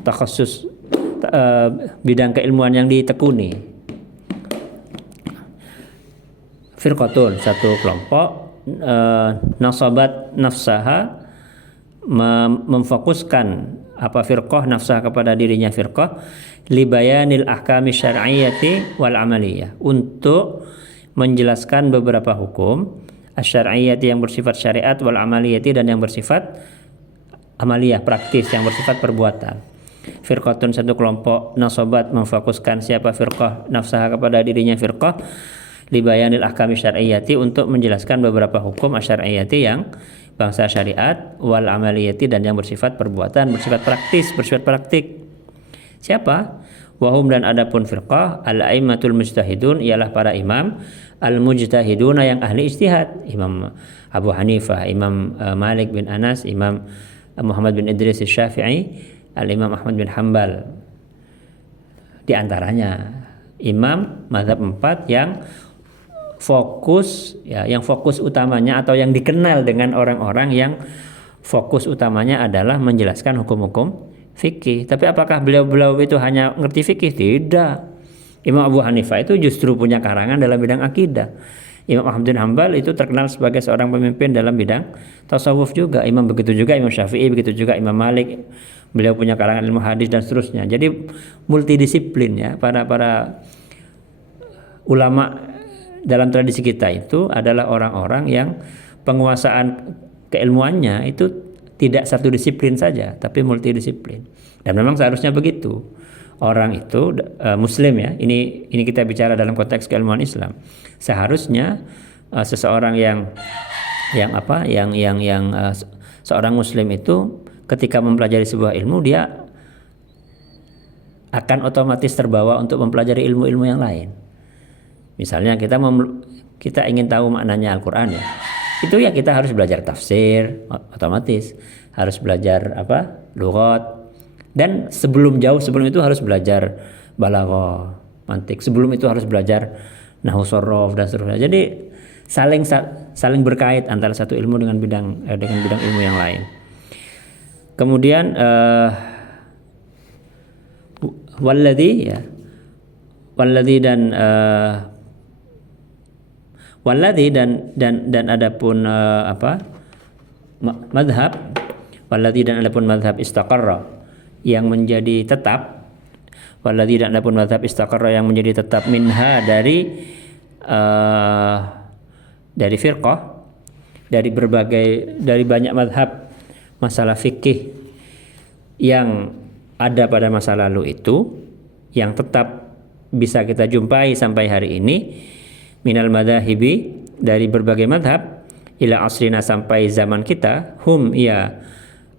takhasus, bidang keilmuan yang ditekuni. Firqatun, satu kelompok, nasabat nafsaha, memfokuskan firqah nafsah kepada dirinya firqah, libayanil ahkami syar'iyyati wal amaliyah, untuk menjelaskan beberapa hukum asy-syar'iyyati yang bersifat syariat, wal amaliyati dan yang bersifat amaliyah, praktis, yang bersifat perbuatan. Firqatun, satu kelompok, nasabat, memfokuskan siapa firqah nafsah kepada dirinya firqah, libayanil ahkami syar'iyyati, untuk menjelaskan beberapa hukum asy-syar'iyyati yang bangsa syariat, wal amaliyati dan yang bersifat perbuatan, bersifat praktis, bersifat praktik. Siapa? Wahum, dan adapun firqah, al-a'immatul mujtahidun, ialah para imam al-mujtahiduna yang ahli ijtihad. Imam Abu Hanifah, Imam Malik bin Anas, Imam Muhammad bin Idris Asy-Syafi'i, al-Imam Ahmad bin Hanbal. Di antaranya imam mazhab 4 yang fokus, yang fokus utamanya atau yang dikenal dengan orang-orang yang fokus utamanya adalah menjelaskan hukum-hukum fikih. Tapi apakah beliau-beliau itu hanya ngerti fikih? Tidak. Imam Abu Hanifah itu justru punya karangan dalam bidang akidah. Imam Ahmad bin Hanbal itu terkenal sebagai seorang pemimpin dalam bidang tasawuf juga. Begitu juga Imam Syafi'i, begitu juga Imam Malik. Beliau punya karangan ilmu hadis dan seterusnya. Jadi multidisiplin, ya. Para ulama dalam tradisi kita itu adalah orang-orang yang penguasaan keilmuannya itu tidak satu disiplin saja, tapi multidisiplin. Dan memang seharusnya begitu. Orang itu muslim, ya. Ini kita bicara dalam konteks keilmuan Islam. Seharusnya seseorang yang seorang muslim itu ketika mempelajari sebuah ilmu, dia akan otomatis terbawa untuk mempelajari ilmu-ilmu yang lain. Misalnya kita ingin tahu maknanya Al-Quran, ya. Itu ya kita harus belajar tafsir, otomatis harus belajar lughat, dan sebelum itu harus belajar balaghah, mantik. Sebelum itu harus belajar nahwu sharaf dan seterusnya. Jadi saling berkait antara satu ilmu dengan bidang ilmu yang lain. Kemudian walladzi dan adapun madhab, walladzi dan adapun madhab istaqarra yang menjadi tetap, walladzi dan adapun madhab istaqarra yang menjadi tetap, minha dari firqah, dari banyak madhab masalah fikih yang ada pada masa lalu itu, yang tetap bisa kita jumpai sampai hari ini, minal madhahibi, dari berbagai madhab, ila asrina, sampai zaman kita, hum, ya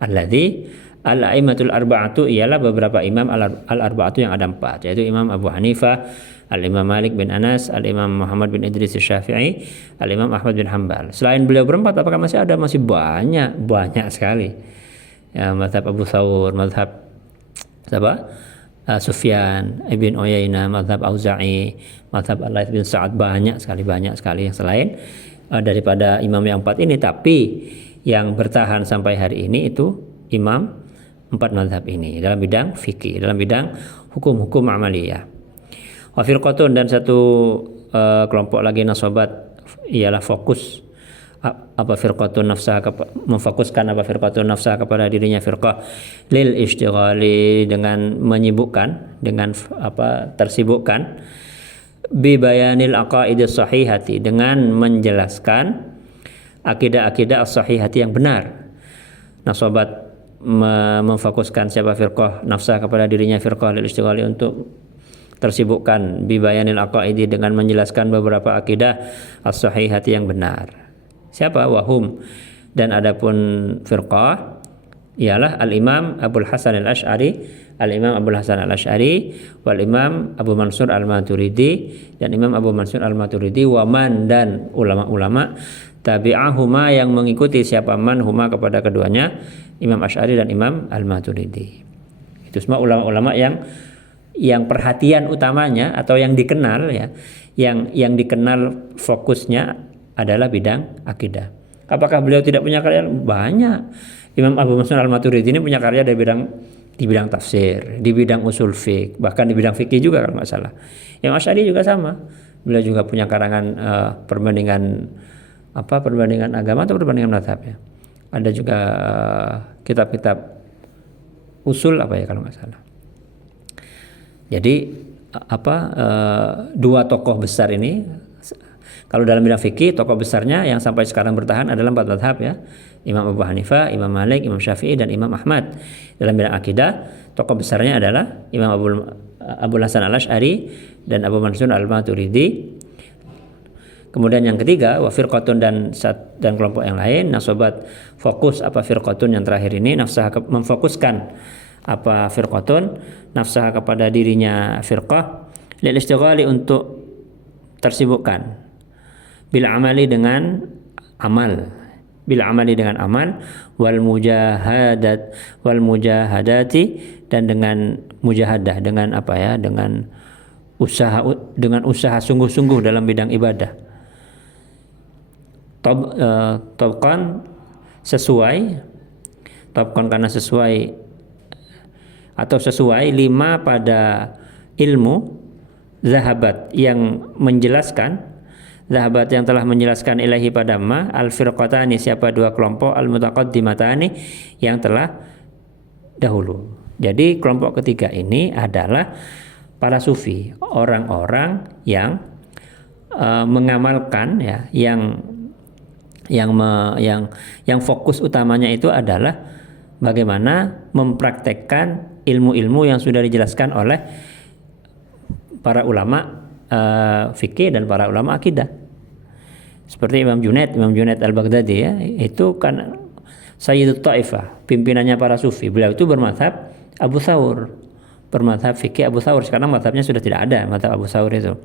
alladzi al-a'immatul arba'atu, ialah beberapa imam al-arba'atu yang ada 4, yaitu Imam Abu Hanifah, al-Imam Malik bin Anas, al-Imam Muhammad bin Idris Asy-Syafi'i, al-Imam Ahmad bin Hanbal. Selain beliau berempat, apakah masih ada? Masih banyak sekali. Ya, mazhab Abu Thawr, mazhab Sufyan ibn Uyainah, mazhab Auza'i, mazhab Al-Laits bin Sa'ad, banyak sekali yang selain daripada imam yang 4 ini. Tapi yang bertahan sampai hari ini itu imam 4 mazhab ini dalam bidang fikih, dalam bidang hukum-hukum amaliyah. Wa firqatun, dan satu kelompok lagi nasabat, ialah fokus firqatun nafsah, memfokuskan firqatun nafsah kepada dirinya firqah, lil ishtighali, dengan menyibukkan, dengan tersibukkan, bi bayanil aqaidis sahihati, dengan menjelaskan akidah-akidah as-sahihati yang benar. Nasabat memfokuskan siapa firqah nafsah kepada dirinya firqah, lil ishtighali, untuk tersibukkan, bi bayanil aqaidi, dengan menjelaskan beberapa akidah as-sahihati yang benar. Siapa? Wahum, dan adapun firqah ialah al-Imam Abul Hasan al-Asy'ari, Al-Imam Abul Hasan Al-Asy'ari wal Imam Abu Mansur Al-Maturidi dan Imam Abu Mansur Al-Maturidi wa man dan ulama-ulama tabi'ahuma yang mengikuti siapa man huma kepada keduanya Imam Asy'ari dan Imam Al-Maturidi. Itu semua ulama-ulama yang perhatian utamanya atau yang dikenal ya, yang dikenal fokusnya adalah bidang akidah. Apakah beliau tidak punya karya? Banyak. Imam Abu Mansur Al-Maturidi ini punya karya di bidang tafsir, di bidang usul fiqh, bahkan di bidang fikih juga kalau nggak salah. Imam Asy'ari juga sama. Beliau juga punya karangan perbandingan agama atau perbandingan mazhab ya. Ada juga kitab-kitab usul kalau nggak salah. Jadi dua tokoh besar ini, kalau dalam bidang fikih tokoh besarnya yang sampai sekarang bertahan adalah 4 mazhab ya. Imam Abu Hanifah, Imam Malik, Imam Syafi'i dan Imam Ahmad. Dalam bidang akidah tokoh besarnya adalah Imam Abul Hasan Al-Asy'ari dan Abu Mansur Al-Maturidi. Kemudian yang ketiga wa firqatun dan kelompok yang lain. Nah sobat, fokus apa firqatun yang terakhir ini, nafsah memfokuskan apa firqatun, nafsah kepada dirinya firqah lil istighali untuk tersibukkan bil amali dengan amal wal mujahadati dan dengan mujahadah, dengan dengan usaha sungguh-sungguh dalam bidang ibadah. Tabqan karena sesuai atau sesuai lima pada ilmu zahabat yang telah menjelaskan ilahi pada al-firqatani siapa dua kelompok al-mutaqaddimatani yang telah dahulu. Jadi kelompok ketiga ini adalah para sufi, orang-orang yang mengamalkan ya, yang fokus utamanya itu adalah bagaimana mempraktekkan ilmu-ilmu yang sudah dijelaskan oleh para ulama fikih dan para ulama akidah. Seperti Imam Junaid Al-Baghdadi ya, itu kan Sayyidut Ta'ifah, pimpinannya para sufi. Beliau itu bermadzhab Abu Thawr, bermadzhab fikih Abu Thawr. Sekarang madzhabnya sudah tidak ada, madzhab Abu Thawr itu.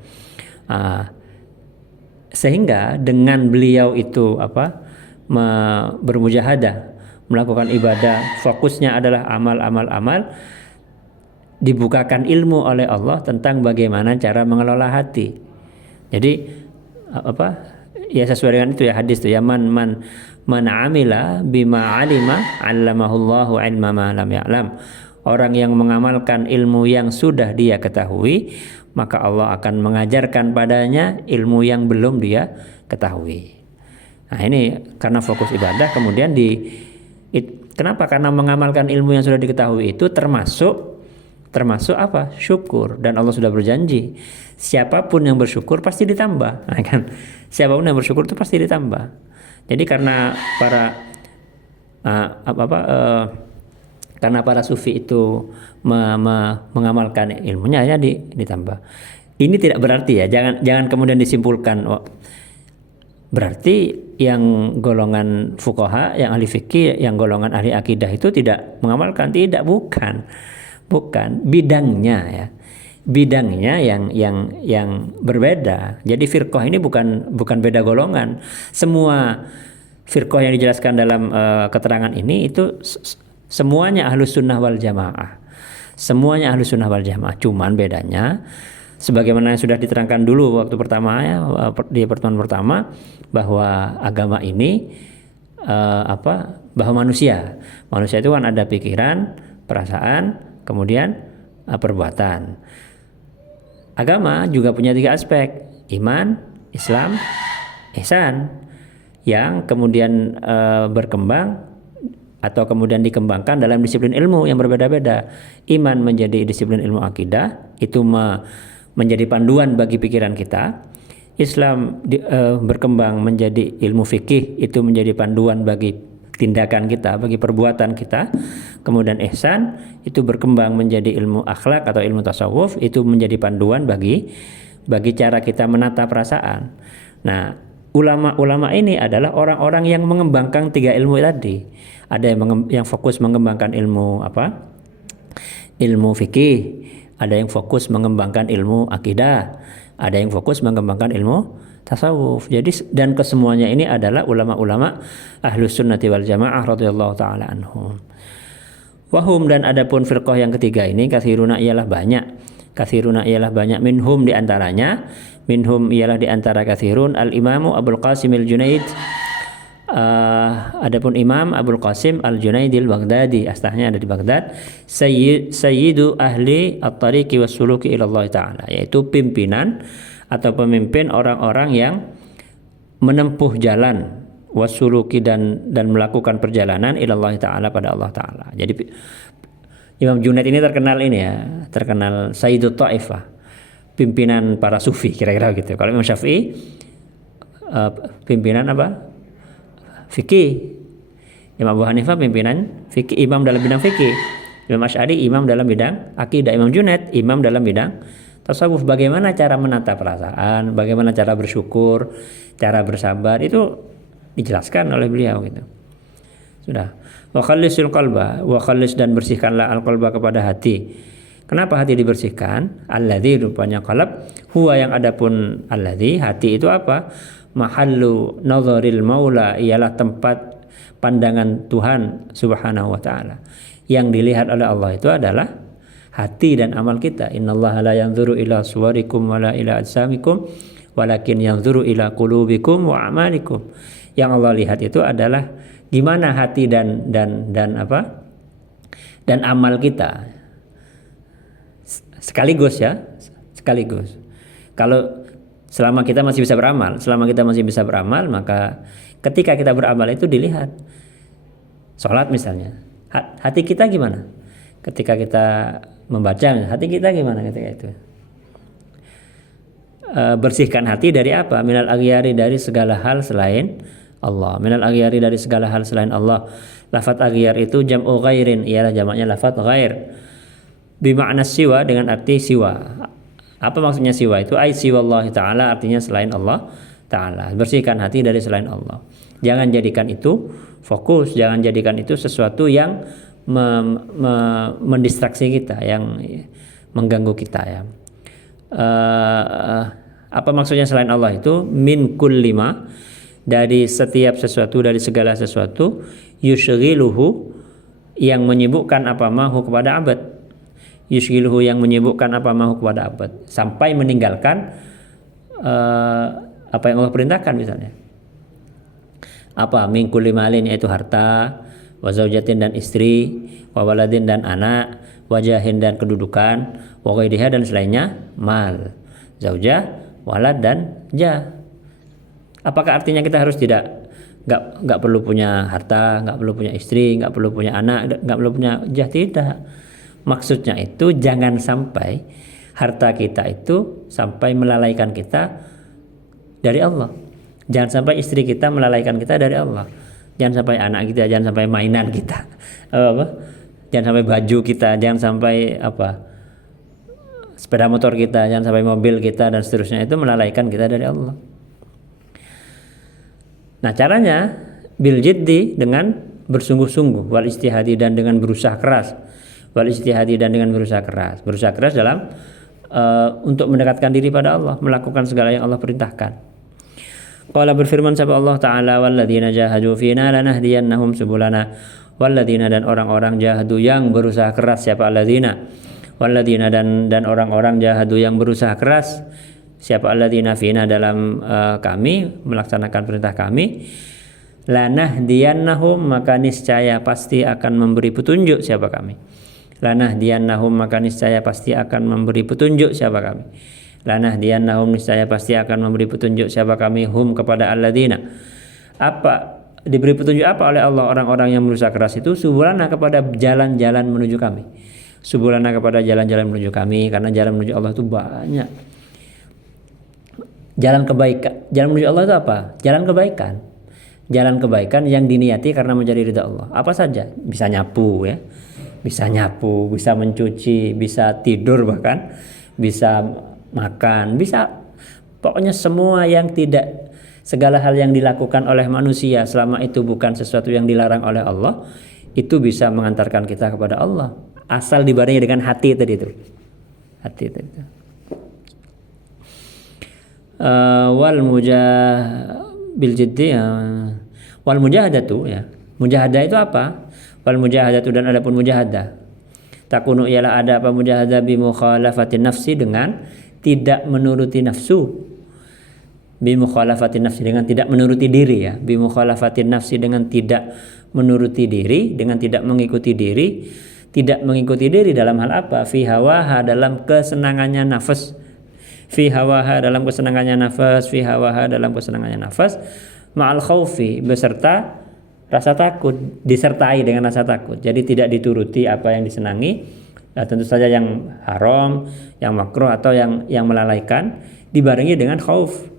Sehingga dengan beliau itu bermujahadah, melakukan ibadah, fokusnya adalah amal, dibukakan ilmu oleh Allah tentang bagaimana cara mengelola hati. Jadi ya sesuai dengan itu ya hadis itu ya, man amila bima alima 'allamahullahu 'ilma ma lam ya'lam. Orang yang mengamalkan ilmu yang sudah dia ketahui, maka Allah akan mengajarkan padanya ilmu yang belum dia ketahui. Nah ini karena fokus ibadah, kemudian kenapa? Karena mengamalkan ilmu yang sudah diketahui itu termasuk syukur, dan Allah sudah berjanji siapapun yang bersyukur pasti ditambah. Nah, kan siapapun yang bersyukur itu pasti ditambah. Jadi karena para sufi itu mengamalkan ilmunya ya ditambah. Ini tidak berarti ya, jangan kemudian disimpulkan berarti yang golongan fuqaha, yang ahli fikih, yang golongan ahli akidah itu tidak mengamalkan. Tidak, bukan bidangnya yang berbeda. Jadi firqah ini bukan beda golongan. Semua firqah yang dijelaskan dalam keterangan ini itu semuanya ahlus sunnah wal jamaah. Cuman bedanya sebagaimana yang sudah diterangkan dulu waktu pertama ya, di pertemuan pertama, bahwa agama ini bahwa manusia itu kan ada pikiran, perasaan, kemudian perbuatan. Agama juga punya 3 aspek: iman, Islam, ihsan, yang kemudian berkembang atau kemudian dikembangkan dalam disiplin ilmu yang berbeda-beda. Iman menjadi disiplin ilmu akidah, itu menjadi panduan bagi pikiran kita. Islam berkembang menjadi ilmu fikih, itu menjadi panduan bagi tindakan kita, bagi perbuatan kita. Kemudian ihsan itu berkembang menjadi ilmu akhlak atau ilmu tasawuf, itu menjadi panduan bagi cara kita menata perasaan. Nah, ulama-ulama ini adalah orang-orang yang mengembangkan 3 ilmu tadi. Ada yang fokus mengembangkan ilmu ilmu fikih, ada yang fokus mengembangkan ilmu akidah, ada yang fokus mengembangkan ilmu tasawuf. Jadi dan kesemuanya ini adalah ulama-ulama Ahlus Sunnati wal Jamaah radhiyallahu taala anhum. Wahum, dan adapun firqah yang ketiga ini katsiruna ialah banyak. Katsiruna ialah banyak, minhum di antaranya, minhum ialah di antara katsirun al-Imamu Abul Qasim al-Junaid. Adapun Imam Abul Qasim al-Junaid al-Baghdadi, asalnya ada di Baghdad, sayyidu ahli at-tariqi was-suluki ila Allah taala, yaitu pimpinan atau pemimpin orang-orang yang menempuh jalan wasuluki dan melakukan perjalanan ilallah taala pada Allah taala. Jadi Imam Junaid ini terkenal ini ya, terkenal Sayyidut Taifah, pimpinan para sufi kira-kira gitu. Kalau Imam Syafi'i pimpinan apa? Fikih. Imam Abu Hanifah pimpinan fikih, imam dalam bidang fikih. Imam Asy'ari imam dalam bidang akidah. Imam Junaid imam dalam bidang tasawuf. Bagaimana cara menata perasaan, bagaimana cara bersyukur, cara bersabar, itu dijelaskan oleh beliau gitu. Sudah. Wa khallisul qalba, wa khallis, dan bersihkanlah al-qalba kepada hati. Kenapa hati dibersihkan? Alladzi, rupanya qalb, huwa yang adapun alladzi, hati itu apa? Mahallu nazaril maula, ialah tempat pandangan Tuhan subhanahu wa ta'ala. Yang dilihat oleh Allah itu adalah hati dan amal kita. Innallaha la yanzuru ila suwarikum wa la ila ajsamikum walakin yanzuru ila qulubikum wa a'malikum. Yang Allah lihat itu adalah gimana hati dan apa? Dan amal kita. Sekaligus ya, sekaligus. Kalau selama kita masih bisa beramal, maka ketika kita beramal itu dilihat. Sholat misalnya, hati kita gimana? Ketika kita membaca, hati kita gimana ketika itu? Bersihkan hati dari apa? Minal aghyari, dari segala hal selain Allah. Minal aghyari, dari segala hal selain Allah. Lafaz aghyar itu jam'u ghairin, ialah jamaknya lafaz ghair. Bimakna siwa, dengan arti siwa. Apa maksudnya siwa itu? Ai siwallahi ta'ala, artinya selain Allah ta'ala. Bersihkan hati dari selain Allah. Jangan jadikan itu fokus, jangan jadikan itu sesuatu yang mendistraksi kita, yang mengganggu kita ya. Apa maksudnya selain Allah itu? Min kullima, dari setiap sesuatu, dari segala sesuatu, yushghiluhu, yang menyibukkan apa mahu kepada abad. Yushghiluhu, yang menyibukkan apa mahu kepada abad, sampai meninggalkan apa yang Allah perintahkan misalnya. Apa? Min kulli malin, yaitu harta, wa zaujatin, dan istri, wa waladin, dan anak, wajahin, dan kedudukan, wa ghairiha, dan selainnya, mal, zaujah, walad, dan jah. Apakah artinya kita harus nggak perlu punya harta, nggak perlu punya istri, nggak perlu punya anak, nggak perlu punya jah? Tidak. Maksudnya itu jangan sampai harta kita itu sampai melalaikan kita dari Allah. Jangan sampai istri kita melalaikan kita dari Allah. Jangan sampai anak kita, jangan sampai mainan kita, jangan sampai baju kita, jangan sampai sepeda motor kita, jangan sampai mobil kita, dan seterusnya, itu melalaikan kita dari Allah. Nah, caranya bil jiddi, dengan bersungguh-sungguh, wal istihadi, dan dengan berusaha keras. Wal istihadi, dan dengan berusaha keras. Berusaha keras dalam untuk mendekatkan diri pada Allah, melakukan segala yang Allah perintahkan. Qala, berfirman sapa Allah Ta'ala, walladzina jahadu fina lanahdiyannahum subulana. Walladzina, dan orang-orang jahadu yang berusaha keras. Siapa alladzina? Walladzina, dan orang-orang jahadu yang berusaha keras. Siapa alladzina fina, dalam kami, melaksanakan perintah kami. Lanahdiyannahum, maka niscaya pasti akan memberi petunjuk siapa kami. Lanahdiyannahum, maka niscaya pasti akan memberi petunjuk siapa kami. Lanahdiyannahum, niscaya pasti akan memberi petunjuk siapa kami, hum, kepada alladzina. Apa diberi petunjuk apa oleh Allah orang-orang yang berusaha keras itu? Subulana, kepada jalan-jalan menuju kami. Subulana, kepada jalan-jalan menuju kami, karena jalan menuju Allah itu banyak. Jalan kebaikan, jalan menuju Allah itu apa? Jalan kebaikan. Jalan kebaikan yang diniati karena mencari ridha Allah. Apa saja? Bisa nyapu ya. Bisa nyapu, bisa mencuci, bisa tidur, bahkan bisa makan, bisa, pokoknya semua yang tidak, segala hal yang dilakukan oleh manusia selama itu bukan sesuatu yang dilarang oleh Allah, itu bisa mengantarkan kita kepada Allah. asal dibarengi dengan hati tadi itu. Hati tadi itu. Wal bil jiddi wal mujahadatu ya. Mujahadah itu apa? Wal mujahadatu dan adapun mujahadah. Takunu ialah ada apa mujahadah bi mukhalafatin nafsi dengan tidak menuruti nafsu. Bi mukhalafatin nafsi dengan tidak menuruti diri ya. Bi mukhalafatin nafsi dengan tidak menuruti diri, dengan tidak mengikuti diri. Tidak mengikuti diri dalam hal apa? Fi hawaha dalam kesenangannya nafas. Fi hawaha dalam kesenangannya nafas, fi hawaha dalam kesenangannya nafas. Ma'al khaufi beserta rasa takut, disertai dengan rasa takut. Jadi tidak dituruti apa yang disenangi, tentu saja yang haram, yang makruh atau yang melalaikan, dibarengi dengan khauf.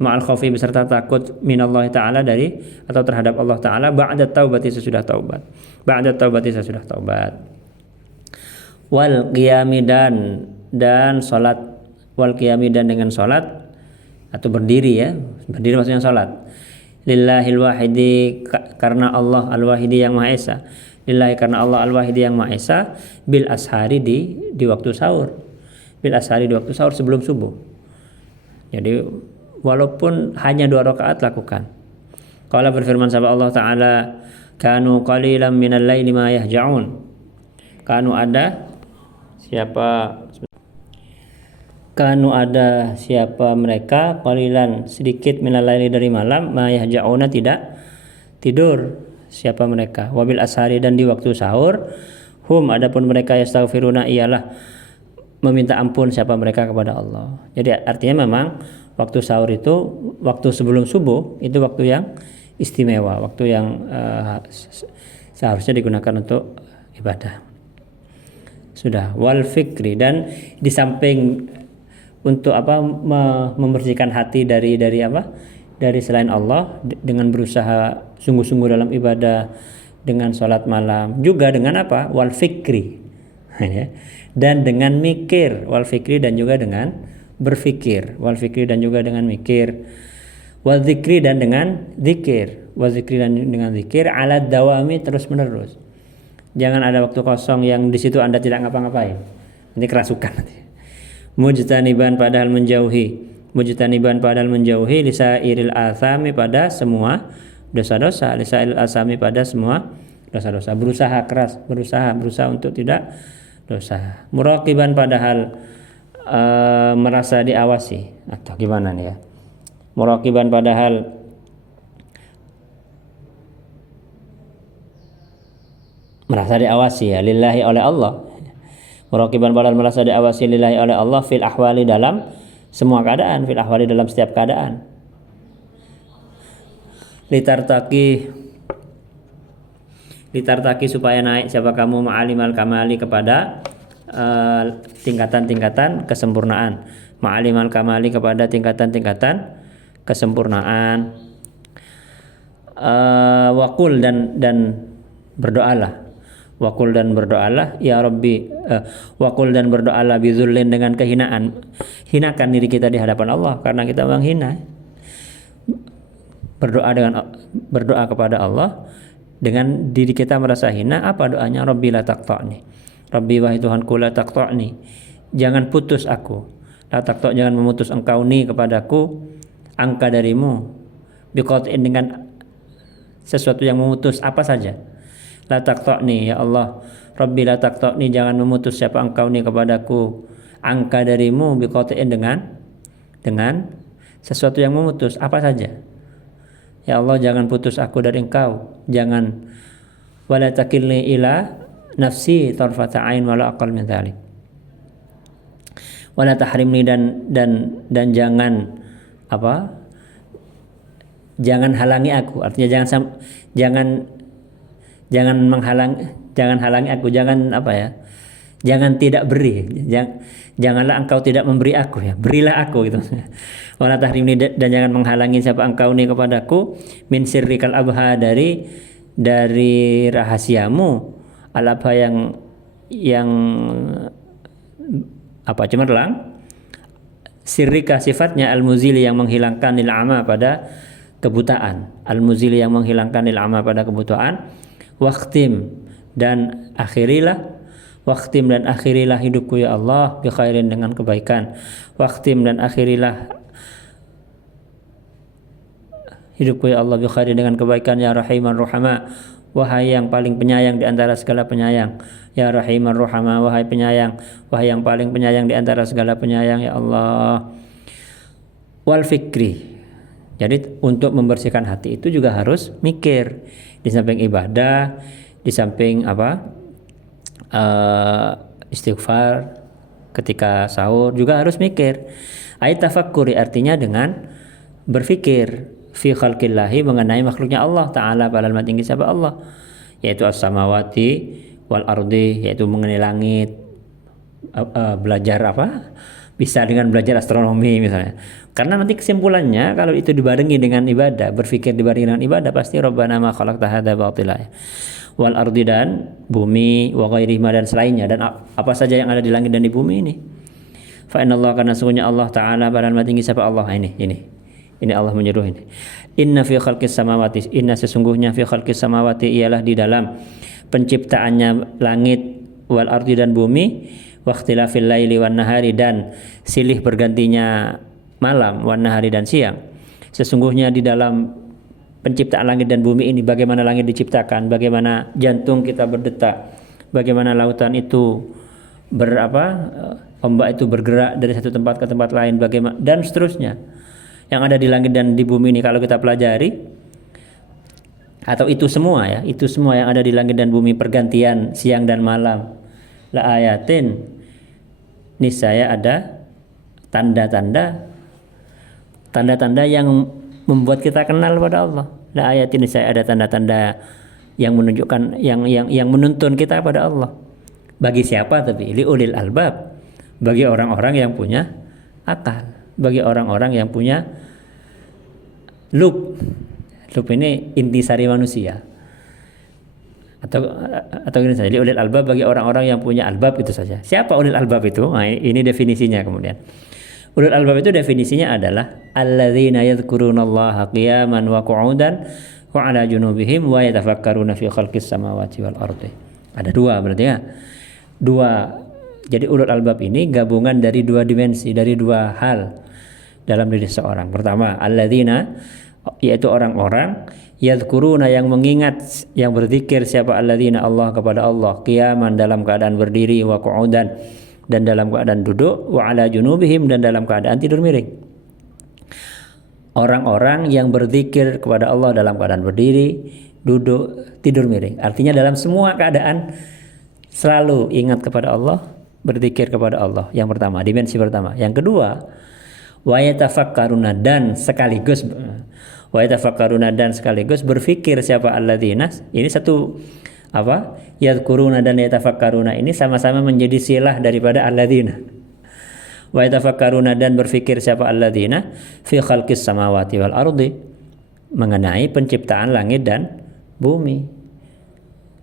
Ma'al khaufi beserta takut minallah ta'ala dari atau terhadap Allah ta'ala ba'da taubati sesudah taubat. Ba'da taubati sesudah taubat. Wal qiyami dan salat, wal qiyami dan dengan salat atau berdiri ya. Berdiri maksudnya salat. Lillahil wahidi karena Allah al-wahidi yang maha esa. Lillahi karena Allah al-wahidi yang maha esa bil ashari di waktu sahur. Bil ashari di waktu sahur sebelum subuh. Jadi walaupun hanya 2 rakaat lakukan. Qala berfirman sama Allah Ta'ala, kanu qalilan minal laili ma yahja'un. Kanu ada siapa mereka qalilan sedikit minal laili dari malam ma yahja'una tidak tidur siapa mereka. Wabil ashari dan di waktu sahur hum adapun mereka yastaghfiruna ialah meminta ampun siapa mereka kepada Allah. Jadi artinya memang waktu sahur itu waktu sebelum subuh itu waktu yang istimewa, waktu yang seharusnya digunakan untuk ibadah. Sudah wal fikri dan di samping untuk membersihkan hati dari selain Allah dengan berusaha sungguh-sungguh dalam ibadah dengan sholat malam juga dengan wal fikri dan dengan mikir wal fikri dan juga dengan berfikir wal fikri dan juga dengan mikir wal zikri dan dengan zikir wal zikri dan dengan zikir ala dawami terus menerus. Jangan ada waktu kosong yang di situ Anda tidak ngapa-ngapain, nanti kerasukan nanti. Mujtaniban padahal menjauhi lisairil athami pada semua dosa-dosa, lisairil asami pada semua dosa-dosa. Berusaha untuk tidak dosa. Muraqiban padahal merasa diawasi atau gimana nih ya? Muraqiban padahal merasa diawasi ya lillahi oleh Allah. Muraqiban padahal merasa diawasi lillahi oleh Allah fil ahwali dalam semua keadaan, fil ahwali dalam setiap keadaan. Litartaki supaya naik siapa kamu ma'alimal kamali kepada tingkatan-tingkatan kesempurnaan. Ma'alimal kamali kepada tingkatan-tingkatan kesempurnaan. Waqul dan berdoalah. Waqul dan berdoalah ya Rabbi. Waqul dan berdoalah bizullin dengan kehinaan. Hinakan diri kita di hadapan Allah karena kita memang hina. Berdoa kepada Allah dengan diri kita merasa hina. Apa doanya? Rabbi la taqta'ni. Rabbi wahai Tuhanku la taqta'ni. Jangan putus aku. La taqta' jangan memutus engkau ni kepadaku angka darimu. Biqat'in dengan sesuatu yang memutus apa saja. La taqta'ni ya Allah. Rabbi la taqta'ni jangan memutus siapa engkau ni kepadaku angka darimu biqat'in dengan sesuatu yang memutus apa saja. Ya Allah jangan putus aku dari engkau. Jangan wala takilni ila nafsi tarfata ain wala aqal min dzalik. Wala tahrimni dan jangan jangan halangi aku. Artinya jangan halangi aku, jangan tidak beri, janganlah engkau tidak memberi aku ya, berilah aku gitu. Wala tahrimni dan jangan menghalangi siapa engkau ni kepadaku min sirrikal abha dari rahasiamu al-abha yang cemerlang. Sirrika sifatnya al-muzili yang menghilangkan il'ama pada kebutaan, al-muzili yang menghilangkan il'ama pada kebutaan. Waqtim dan akhirilah Wakhtim dan akhirilah hidupku ya Allah bi khairin dengan kebaikan. Wakhtim dan akhirilah hidupku ya Allah bi khairin dengan kebaikan ya Rahiman Rahama. Wahai yang paling penyayang di antara segala penyayang, ya Rahiman Rahama, wahai penyayang, wahai yang paling penyayang di antara segala penyayang ya Allah. Wal fikri. Jadi untuk membersihkan hati itu juga harus mikir. Di samping ibadah, di samping istighfar ketika sahur juga harus mikir. Ai tafakkuri artinya dengan berpikir fi khalqillahi mengenai makhluknya Allah Ta'ala pada alamat tinggi siapa Allah, yaitu as-samawati wal ardi, yaitu mengenai langit. Belajar bisa dengan belajar astronomi misalnya, karena nanti kesimpulannya kalau itu dibarengi dengan ibadah, berpikir dibarengi dengan ibadah, pasti Rabbana ma khalaqta hadza batila. Wal ardi dan bumi, wa ghairihima dan selainnya, dan apa saja yang ada di langit dan di bumi ini. Fa innallaha, karena sungguhnya Allah Ta'ala pada alamat tinggi siapa Allah. Ini Allah menyuruh ini. Inna fi khalqis samawati, inna sesungguhnya fi khalqis samawati ialah di dalam penciptaannya langit, wal ardi dan bumi, wa ikhtilafil laili wan nahari dan silih bergantinya malam, wan nahari dan siang. Sesungguhnya di dalam penciptaan langit dan bumi ini, bagaimana langit diciptakan, bagaimana jantung kita berdetak, bagaimana lautan itu ombak itu bergerak dari satu tempat ke tempat lain, bagaimana dan seterusnya. Yang ada di langit dan di bumi ini kalau kita pelajari, atau itu semua yang ada di langit dan bumi, pergantian siang dan malam, la ayatin, niscaya ada tanda-tanda yang membuat kita kenal pada Allah. La ayatin, niscaya ada tanda-tanda yang menunjukkan yang menuntun kita pada Allah. Bagi siapa? Tapi li ulil albab, bagi orang-orang yang punya akal, bagi orang-orang yang punya lub ini intisari manusia, atau gini saja, ulil albab bagi orang-orang yang punya albab, itu saja. Siapa ulil albab itu? Nah, ini definisinya. Kemudian ulil albab itu definisinya adalah alladzina yadhkurunallaha qiyaman wa qu'udan wa 'ala junubihim wa yatafakkaruna fi khalqis samawati wal ardi. Ada dua berarti ya. Jadi ulul albab ini gabungan dari dua dimensi, dari dua hal dalam diri seorang. Pertama, alladzina, yaitu orang-orang yadhkuruna yang mengingat, yang berzikir siapa alladzina Allah kepada Allah, qiyaman dalam keadaan berdiri, wa qu'udan dan dalam keadaan duduk, wa 'ala junubihim dan dalam keadaan tidur miring. Orang-orang yang berzikir kepada Allah dalam keadaan berdiri, duduk, tidur miring. Artinya dalam semua keadaan selalu ingat kepada Allah, berzikir kepada Allah. Yang pertama, dimensi pertama. Yang kedua, wa yatafakkaruna dan sekaligus berpikir siapa alladzina. Ini satu yadhkuruna dan yatafakkaruna ini sama-sama menjadi silah daripada alladzina. Wa yatafakkaruna dan berpikir siapa alladzina fi khalqis samawati wal ardi, mengenai penciptaan langit dan bumi.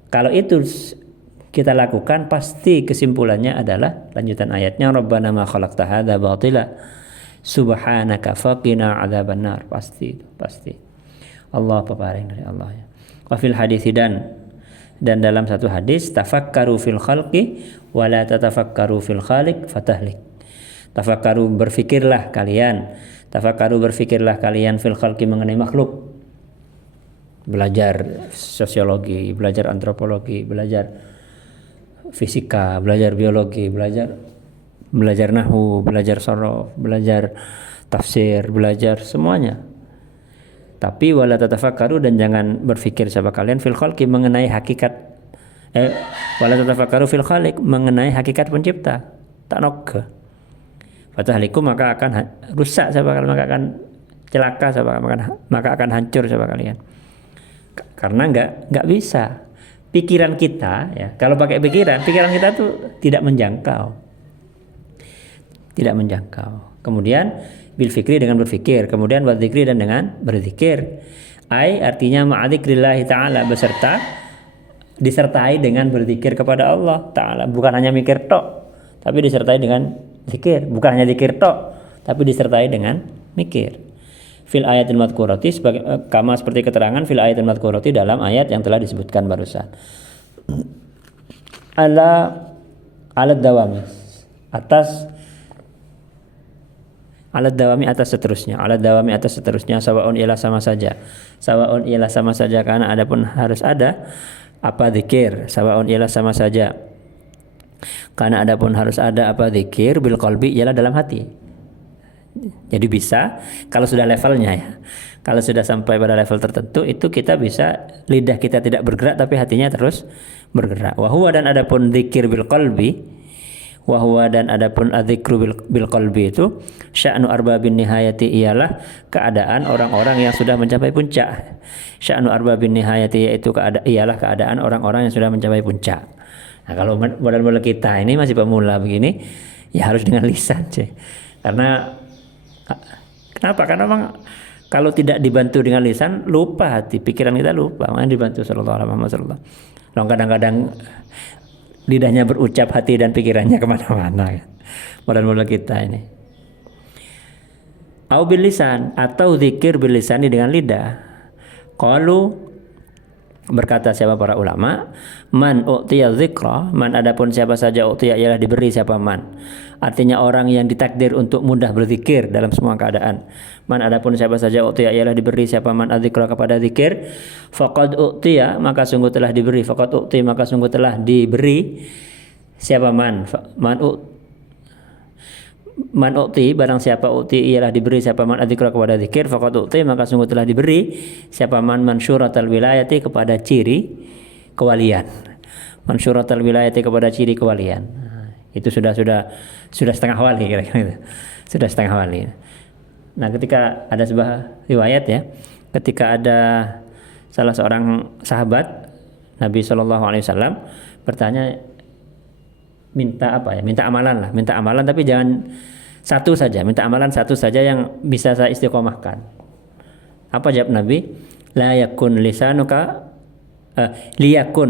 Kalau itu kita lakukan, pasti kesimpulannya adalah lanjutan ayatnya, Rabbana ma khalaqta hadza batila subhanaka faqina adzabannar. Pasti Allah peparing dari Allah ya. Wa fil hadits dan dalam satu hadis, tafakkaru fil khalqi wa la tatafakkaru fil khaliq fatahlik. Tafakkaru berfikirlah kalian fil khalqi mengenai makhluk. Belajar sosiologi, belajar antropologi, belajar fisika, belajar biologi, belajar nahwu, belajar sorof, belajar tafsir, belajar semuanya. Tapi wala tatafakkaru, dan jangan berfikir siapa kalian fil khalqi mengenai hakikat wala tatafakkaru fil khaliq mengenai hakikat pencipta. Ta'nok. Fatahliku, maka akan rusak siapa kalian, maka akan celaka siapa kalian, maka akan hancur siapa kalian. Karena enggak bisa. Pikiran kita ya, kalau pakai pikiran kita tuh tidak menjangkau. Kemudian bil fikri dengan berfikir, kemudian wa dzikri dan dengan berzikir. Artinya ma'adzikrillah ta'ala, disertai dengan berzikir kepada Allah Ta'ala. Bukan hanya mikir tok, tapi disertai dengan zikir. Bukan hanya zikir tok, tapi disertai dengan mikir. Fil ayatil madhkurati, kama seperti keterangan fil ayatil madhkurati dalam ayat yang telah disebutkan barusan. Ala alat dawami atas seterusnya, sawaun ialah sama saja, karena adapun harus ada apa zikir, sawaun ialah sama saja, karena adapun harus ada apa zikir, bil qalbi ialah dalam hati. Jadi bisa kalau sudah levelnya ya, kalau sudah sampai pada level tertentu itu kita bisa, lidah kita tidak bergerak tapi hatinya terus bergerak. Wa huwa, dan adapun zikir bil qalbi, wa huwa, dan adapun adzikru bil qalbi itu sya'nu arbabin nihayati, ialah keadaan orang-orang yang sudah mencapai puncak. Sya'nu arbabin nihayati, yaitu ialah keadaan orang-orang yang sudah mencapai puncak. Nah, kalau model-model kita ini masih pemula begini ya harus dengan lisan sih. Kenapa? Karena memang kalau tidak dibantu dengan lisan, lupa hati, pikiran kita lupa. Makanya dibantu sallallahu alaihi wasallam. Kadang-kadang lidahnya berucap, hati dan pikirannya kemana-mana. Model-model kita ini. Au bil lisan, atau zikir bil lisan dengan lidah. Qalu, berkata siapa para ulama, man u'tiya dzikra, man adapun siapa saja u'tiya ialah diberi siapa man. Artinya orang yang ditakdir untuk mudah berzikir dalam semua keadaan. Man adapun siapa saja u'tiya ialah diberi siapa man adzikra kepada zikir, faqad u'tiya, maka sungguh telah diberi, faqad u'ti, maka sungguh telah diberi siapa man. Man u'ti, barang siapa u'ti ialah diberi siapa man adzikra kepada zikir, faqad u'ti, maka sungguh telah diberi siapa man mansyuratal wilayati, kepada ciri kewalian. Mansyuratal wilayati, kepada ciri kewalian. Itu sudah setengah wali kira-kira. Sudah setengah wali. Nah, ketika ada sebuah riwayat ya, ketika ada salah seorang sahabat Nabi SAW bertanya, minta apa ya? Minta amalan tapi jangan satu saja, minta amalan satu saja yang bisa saya istiqomahkan. Apa jawab Nabi? Liyakun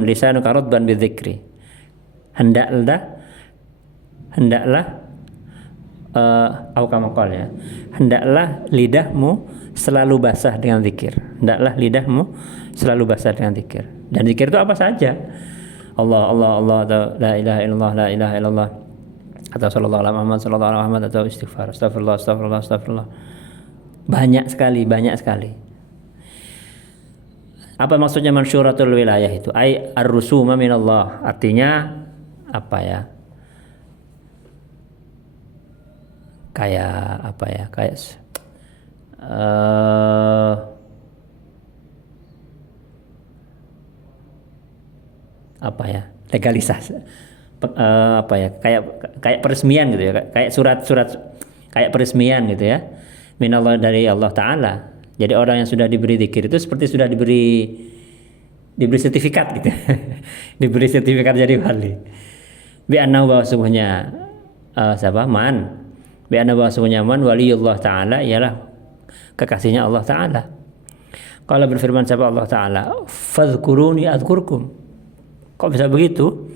lisanuka radban bidzikri. Hendaklah ya. Hendaklah lidahmu selalu basah dengan zikir. Dan zikir itu apa saja? Allah, atau la ilaha illallah, atau sallallahu alaihi Muhammad, atau istighfar, astagfirullah. Banyak sekali. Apa maksudnya mansyuratul wilayah itu? Ai ar-rusuma minallah. Artinya apa ya? Kayak legalisasi, kayak peresmian gitu ya, kayak surat kayak peresmian gitu ya, minallah, dari Allah Ta'ala. Jadi orang yang sudah diberi zikir itu seperti sudah diberi sertifikat gitu. Diberi sertifikat jadi wali. Bi annahu, bahwa sungguhnya bi annahu, bahwa sungguhnya man waliyullah Ta'ala ialah kekasihnya Allah Ta'ala. Kalau berfirman siapa Allah Ta'ala, fadhkuruni adzkurkum. Kok bisa begitu?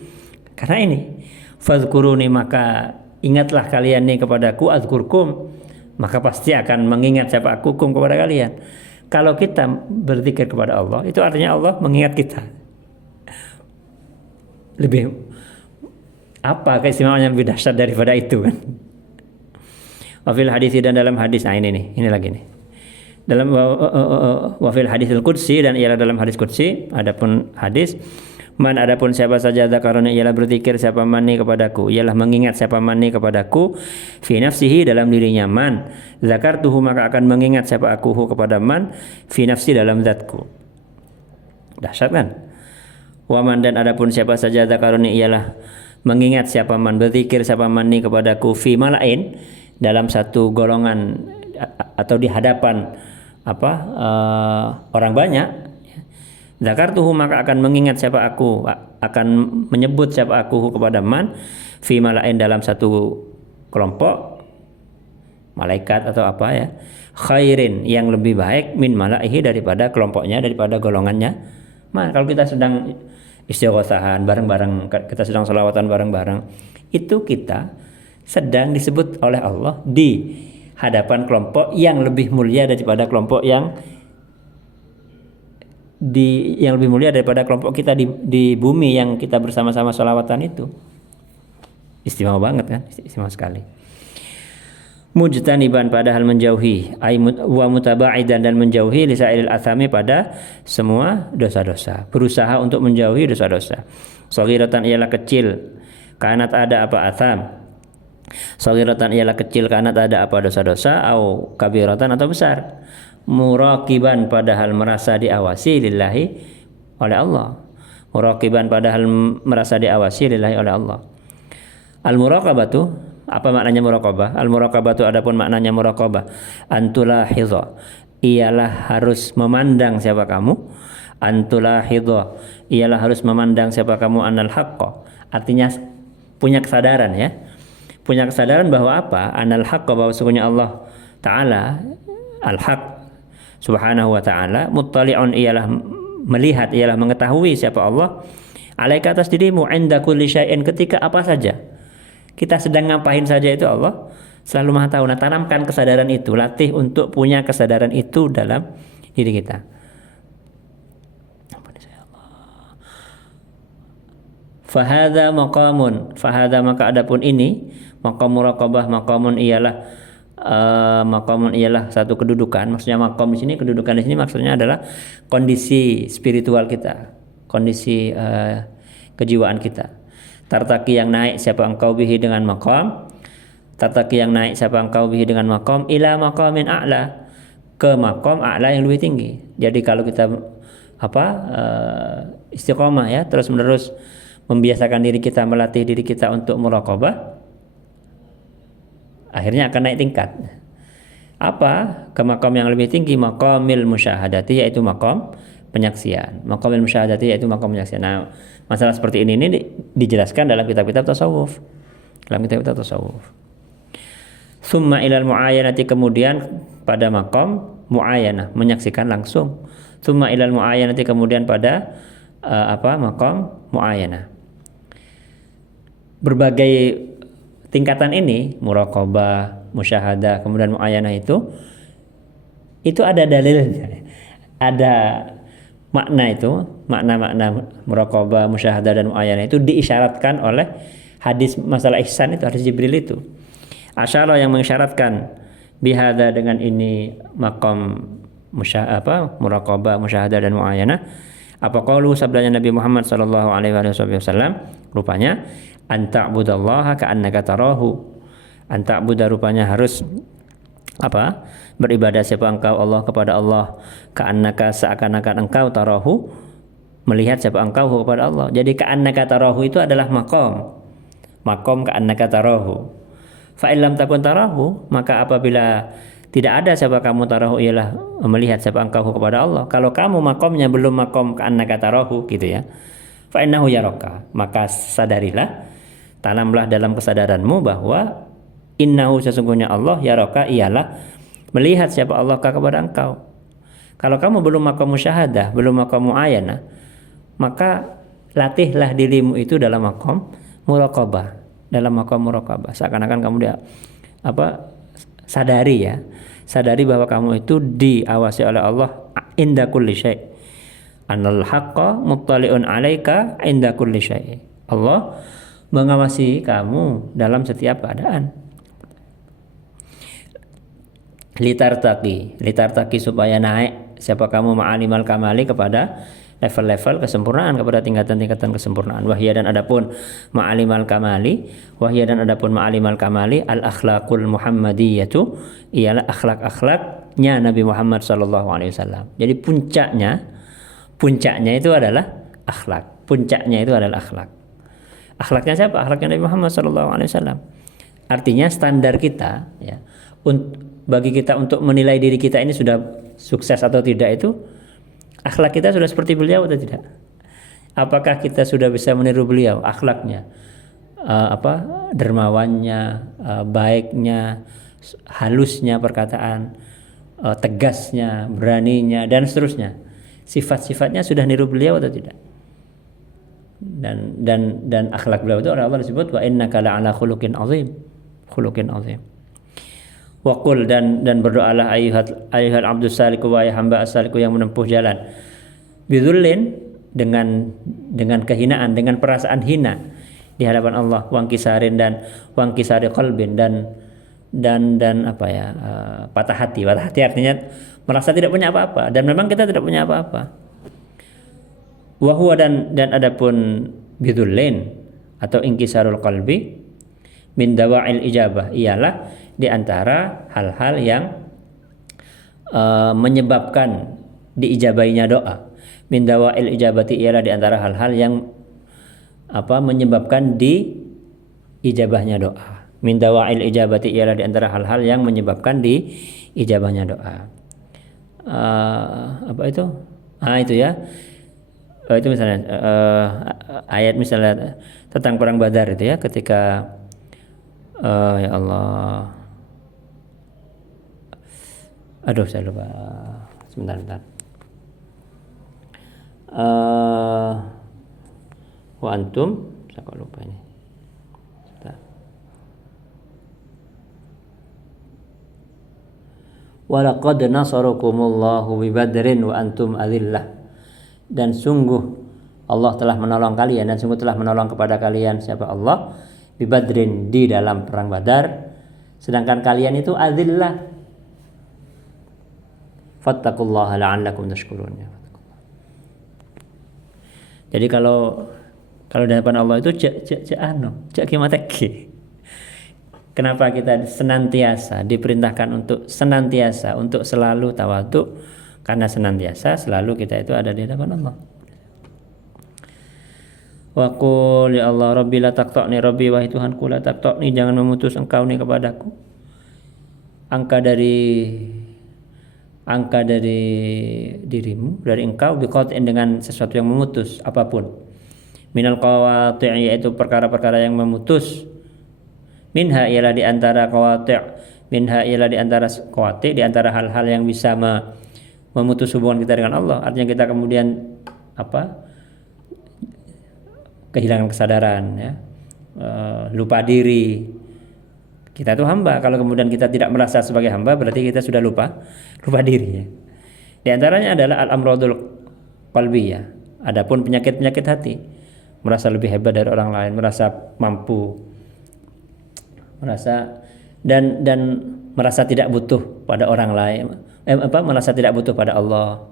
Karena ini, fadhkuruni, maka ingatlah kalian nih kepadaku, adzkurkum, maka pasti akan mengingat siapa akukum, kepada kalian. Kalau kita berzikir kepada Allah, itu artinya Allah mengingat kita. Lebih apa keistimewaan yang lebih dahsyat daripada itu kan? Wafil hadis, dan dalam hadis, ini lagi nih. Dalam wafil hadisul qudsi, dan ialah dalam hadis qudsi, adapun hadis man, adapun siapa saja dzakarani ialah berzikir siapa man ni kepadaku, ialah mengingat siapa man ni kepadaku, fi nafsihi, dalam dirinya man, zakartuhu, maka akan mengingat siapa aku kepada man, fi nafsi, dalam zatku. Dahsyat kan? Wa man, dan adapun siapa saja dzakarani ialah mengingat siapa man, berzikir siapa man ni kepadaku, fi malain, dalam satu golongan atau di hadapan orang banyak, zakartuhu, maka akan mengingat siapa aku, akan menyebut siapa aku kepada man, fi malain, dalam satu kelompok malaikat atau khairin, yang lebih baik, min malaihi, daripada kelompoknya, daripada golongannya man. Kalau kita sedang istighatsahan bareng-bareng, kita sedang sholawatan bareng-bareng, itu kita sedang disebut oleh Allah di hadapan kelompok yang lebih mulia daripada kelompok yang lebih mulia daripada kelompok kita di bumi yang kita bersama-sama sholawatan itu. Istimewa banget kan, istimewa sekali. Mujtaniban padahal menjauhi, wa mutaba'idan dan menjauhi lisailil athami pada semua dosa-dosa. Berusaha untuk menjauhi dosa-dosa. Shaghiratan ialah kecil, kanat ada apa atham. Shaghiratan ialah kecil, kanat ada apa dosa-dosa, au kabiratan atau besar. Muraqiban padahal merasa diawasi lillahi oleh Allah. Muraqiban padahal merasa diawasi lillahi oleh Allah. Al-muraqabatu, apa maknanya muraqabah? Al-muraqabatu adapun maknanya muraqabah, antulahidha, ialah harus memandang siapa kamu. Antulahidha, ialah harus memandang siapa kamu, anal haqqa, artinya punya kesadaran ya. Punya kesadaran bahwa apa? Anal haqqa, bahwa sesungguhnya Allah Ta'ala al-haq subhanahu wa ta'ala, muttali'un ialah melihat, ialah mengetahui siapa Allah, alaika atas dirimu, inda kulli syai'in, ketika apa saja kita sedang ngapain saja itu Allah selalu maha tahu. Nah, tanamkan kesadaran itu, latih untuk punya kesadaran itu dalam diri kita. Fahadha maqamun, fahadha maka adapun ini, maqam muraqabah, maqamun ialah satu kedudukan. Maksudnya maqam di sini, kedudukan di sini maksudnya adalah kondisi spiritual kita, kondisi kejiwaan kita. Tartaki yang naik siapa engkau bihi dengan maqam, tartaki yang naik siapa engkau bihi dengan maqam, ila maqamin a'la, ke maqam a'la yang lebih tinggi. Jadi kalau kita istiqomah ya, terus menerus membiasakan diri kita, melatih diri kita untuk muraqabah, akhirnya akan naik tingkat. Apa? Ke maqam yang lebih tinggi, maqamil musyahadati, yaitu maqam penyaksian. Maqamil musyahadati yaitu maqam penyaksian. Nah, masalah seperti ini dijelaskan dalam kitab-kitab tasawuf. Summa ilal mu'ayanati, kemudian pada maqam mu'ayanah, menyaksikan langsung. Summa ilal mu'ayanati, kemudian pada maqam mu'ayanah. Berbagai tingkatan ini, muraqabah, musyahadah, kemudian mu'ayanah itu ada dalilnya. Ada makna muraqabah, musyahadah dan mu'ayanah itu diisyaratkan oleh hadis masalah ihsan itu, hadis Jibril itu. Asyara yang mengisyaratkan bihada dengan ini maqam muraqabah, musyahadah dan mu'ayanah. Apa qaulu sabdanya Nabi Muhammad sallallahu alaihi wasallam, rupanya anta'budallaha ka'annaka tarahu. Anta'buda rupanya harus beribadah siapa engkau Allah kepada Allah, ka'annaka seakan-akan engkau tarahu, melihat siapa engkau kepada Allah. Jadi ka'annaka tarahu itu adalah maqam ka'annaka tarahu. Fa illam takun tarahu, maka apabila tidak ada siapa kamu tarahu, ialah melihat siapa engkau kepada Allah. Kalau kamu maqamnya belum maqam ka'annaka tarahu gitu ya, fa innahu yaraka, maka sadarilah, tanamlah dalam kesadaranmu bahwa innahu sesungguhnya Allah yaraka ialah melihat siapa Allah kepada engkau. Kalau kamu belum maqam musyahadah, belum maqam mu'ayanah, maka latihlah dirimu itu dalam maqam muraqabah, seakan-akan kamu sadari bahwa kamu itu diawasi oleh Allah inda kulli syai'. Anal haqqa muttali'un 'alaika inda kulli syai'. Allah mengawasi kamu dalam setiap keadaan. Litartaki supaya naik siapa kamu ma'alimal kamali, kepada level-level kesempurnaan, kepada tingkatan-tingkatan kesempurnaan. Wahya dan adapun ma'alimal kamali al akhlaqul muhammadiyatu, ialah akhlak-akhlaknya Nabi Muhammad sallallahu alaihi wasallam. Jadi puncaknya itu adalah akhlak. Akhlaknya siapa? Akhlaknya Nabi Muhammad sallallahu alaihi wasallam. Artinya standar kita ya, bagi kita untuk menilai diri kita ini sudah sukses atau tidak, itu akhlak kita sudah seperti beliau atau tidak. Apakah kita sudah bisa meniru beliau akhlaknya, dermawannya, baiknya, halusnya perkataan, tegasnya, beraninya dan seterusnya. Sifat-sifatnya sudah niru beliau atau tidak? Dan akhlak beliau itu Allah disebut wa innaka la'ala khuluqin azim. Wa qul, dan berdoalah ayyuhal abdus saliku, wa hamba as-saliku yang menempuh jalan, bidzullin, dengan kehinaan, dengan perasaan hina, di hadapan Allah, wangkisarin dan wangkisari qalbin dan apa ya, patah hati. Patah hati artinya merasa tidak punya apa-apa, dan memang kita tidak punya apa-apa. Wa huwa dan adapun bidzullain atau inkisarul qalbi min dawa'il ijabah, ialah di antara hal-hal yang menyebabkan diijabainya doa. Min dawa'il ijabati, ialah di antara hal-hal yang menyebabkan diijabahnya doa. Min dawa'il ijabati, ialah di antara hal-hal yang menyebabkan diijabahnya doa. Apa itu? Itu ya. Itu misalnya ayat misalnya tentang perang Badar itu ya, ketika ya Allah, aduh saya lupa, sebentar. Wa antum, saya kok lupa ini. Walaqad nasarakumullahu bi Badrin wa antum adillah, dan sungguh Allah telah menolong kalian, dan sungguh telah menolong kepada kalian siapa Allah, bi Badrin, di dalam perang Badar, sedangkan kalian itu adillah. Fattaqullaha la'allakum tashkurun. Jadi kalau di hadapan Allah itu cak kimateki. Kenapa kita senantiasa diperintahkan untuk senantiasa untuk selalu tawadhu? Karena senantiasa selalu kita itu ada di hadapan Allah. Wa qul ya Allah Rabbi la taqta'ni, Rabbi wahai Tuhanku, la taqta'ni, jangan memutus engkau ni kepadaku. Angka dari dirimu, dari engkau, biqat'in, dengan sesuatu yang memutus apapun. Minal qawati', yaitu perkara-perkara yang memutus. Minha, ialah di antara qawati', minha ialah di antara qawati', di antara hal-hal yang bisa memutus hubungan kita dengan Allah. Artinya kita kemudian kehilangan kesadaran ya, lupa diri. Kita itu hamba, kalau kemudian kita tidak merasa sebagai hamba, berarti kita sudah lupa diri ya. Di antaranya adalah al-amradul qalbiyah, adapun penyakit-penyakit hati, merasa lebih hebat dari orang lain, merasa mampu, dan merasa tidak butuh pada orang lain, merasa tidak butuh pada Allah,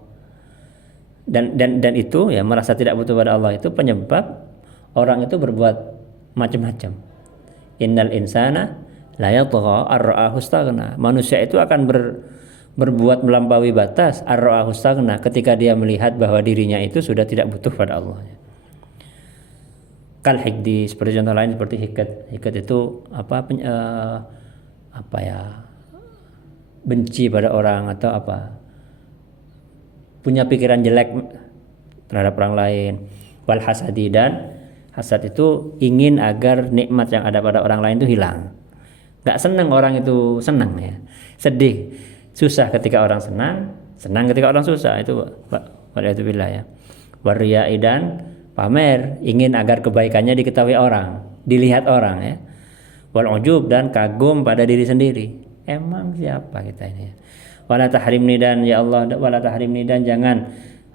dan itu ya, merasa tidak butuh pada Allah itu penyebab orang itu berbuat macam-macam. Innal insana la yatgha ar-ra'ahu istaghna, manusia itu akan berbuat melampaui batas ar-ra'ahu istaghna, ketika dia melihat bahwa dirinya itu sudah tidak butuh pada Allah. Kal hikdi, seperti contoh lain seperti hikat itu benci pada orang, atau punya pikiran jelek terhadap orang lain. Wal hasadi, dan hasad itu ingin agar nikmat yang ada pada orang lain itu hilang. Gak senang orang itu senang ya, sedih, susah ketika orang senang ketika orang susah, itu waliyatubillah ya. Wariya'i, dan pamer, ingin agar kebaikannya diketahui orang, dilihat orang ya. Wal ujub, dan kagum pada diri sendiri. Emang siapa kita ini? Wala tahrimni, dan ya Allah, wala tahrimni, dan jangan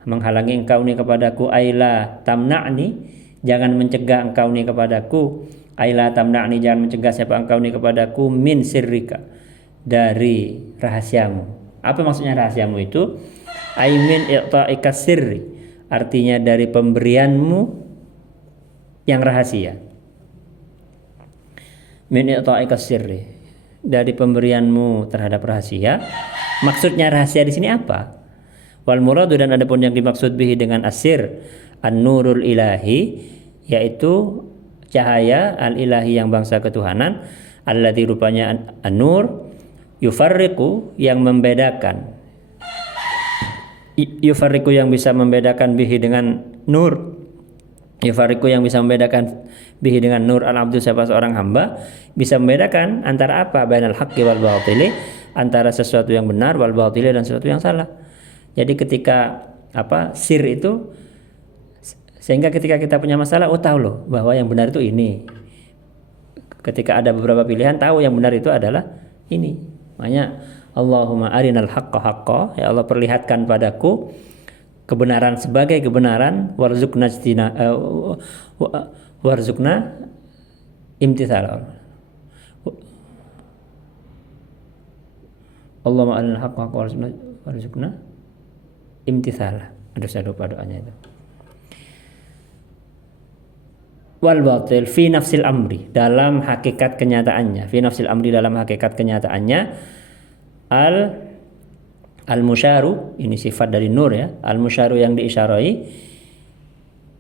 menghalangi engkau ni kepadaku. Aila tamna'ni, jangan mencegah engkau ni kepadaku. Aila tamna'ni, jangan mencegah siapa engkau ni kepadaku. Min sirrika, dari rahasiamu. Apa maksudnya rahasiamu itu? Aimin i'ta'ika sirri, artinya dari pemberianmu yang rahasia. Min i'ta'ika sirri, dari pemberianmu terhadap rahasia. Maksudnya rahasia di sini apa? Wal muradu, dan adapun yang dimaksud bihi dengan asir, an-nurul ilahi, yaitu cahaya al-ilahi yang bangsa ketuhanan. Alladzi, rupanya an-nur, yufarriqu, yang membedakan, yufarriqu, yang bisa membedakan bihi dengan nur, yufarriqu, yang bisa membedakan bihi dengan nur al-abdu, siapa seorang hamba, bisa membedakan antara apa? Bainal haqqi wal batili, antara sesuatu yang benar, wal batili, dan sesuatu yang salah. Jadi ketika sir itu, sehingga ketika kita punya masalah, tahu loh bahwa yang benar itu ini. Ketika ada beberapa pilihan, tahu yang benar itu adalah ini. Makanya Allahumma arinal haqqa haqqa, ya Allah perlihatkan padaku kebenaran sebagai kebenaran, warzuqna Imtithal. Allahumma arinal haqqa haqqan warzuqna imtithala. Aduh saya lupa doanya itu. Wal batil fi nafsil amri, dalam hakikat kenyataannya. Fi nafsil amri, dalam hakikat kenyataannya. Al musyaru, ini sifat dari nur ya. Al musyaru yang diisyarai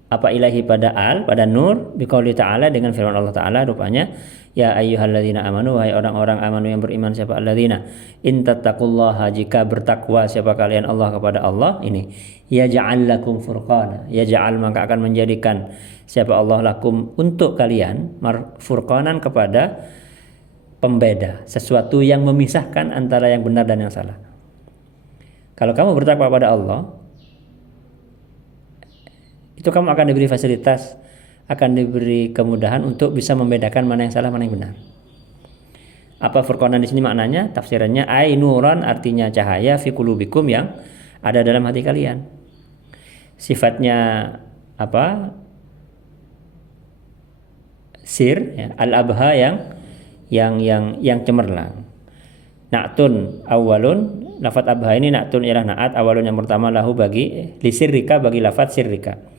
apa ilahi pada nur biqauli ta'ala, dengan firman Allah Ta'ala rupanya, ya ayyuhalladzina amanu, wahai orang-orang amanu yang beriman, siapa alladzina in tattaqullaha, jika bertakwa siapa kalian Allah kepada Allah, ini yaj'al lakum furqana, yaj'al maka akan menjadikan siapa Allah lakum untuk kalian furqanan kepada pembeda, sesuatu yang memisahkan antara yang benar dan yang salah. Kalau kamu bertakwa pada Allah, itu kamu akan diberi fasilitas, akan diberi kemudahan untuk bisa membedakan mana yang salah, mana yang benar. Apa furqanan di sini maknanya? Tafsirannya ainuran, artinya cahaya, fi qulubikum, yang ada dalam hati kalian. Sifatnya apa? Sir, ya, al-abha, yang cemerlang. Na'tun awalun, lafaz abha ini na'tun ialah na'at, awalun yang pertama, lahu bagi, li sirrika, bagi lafaz sirrika.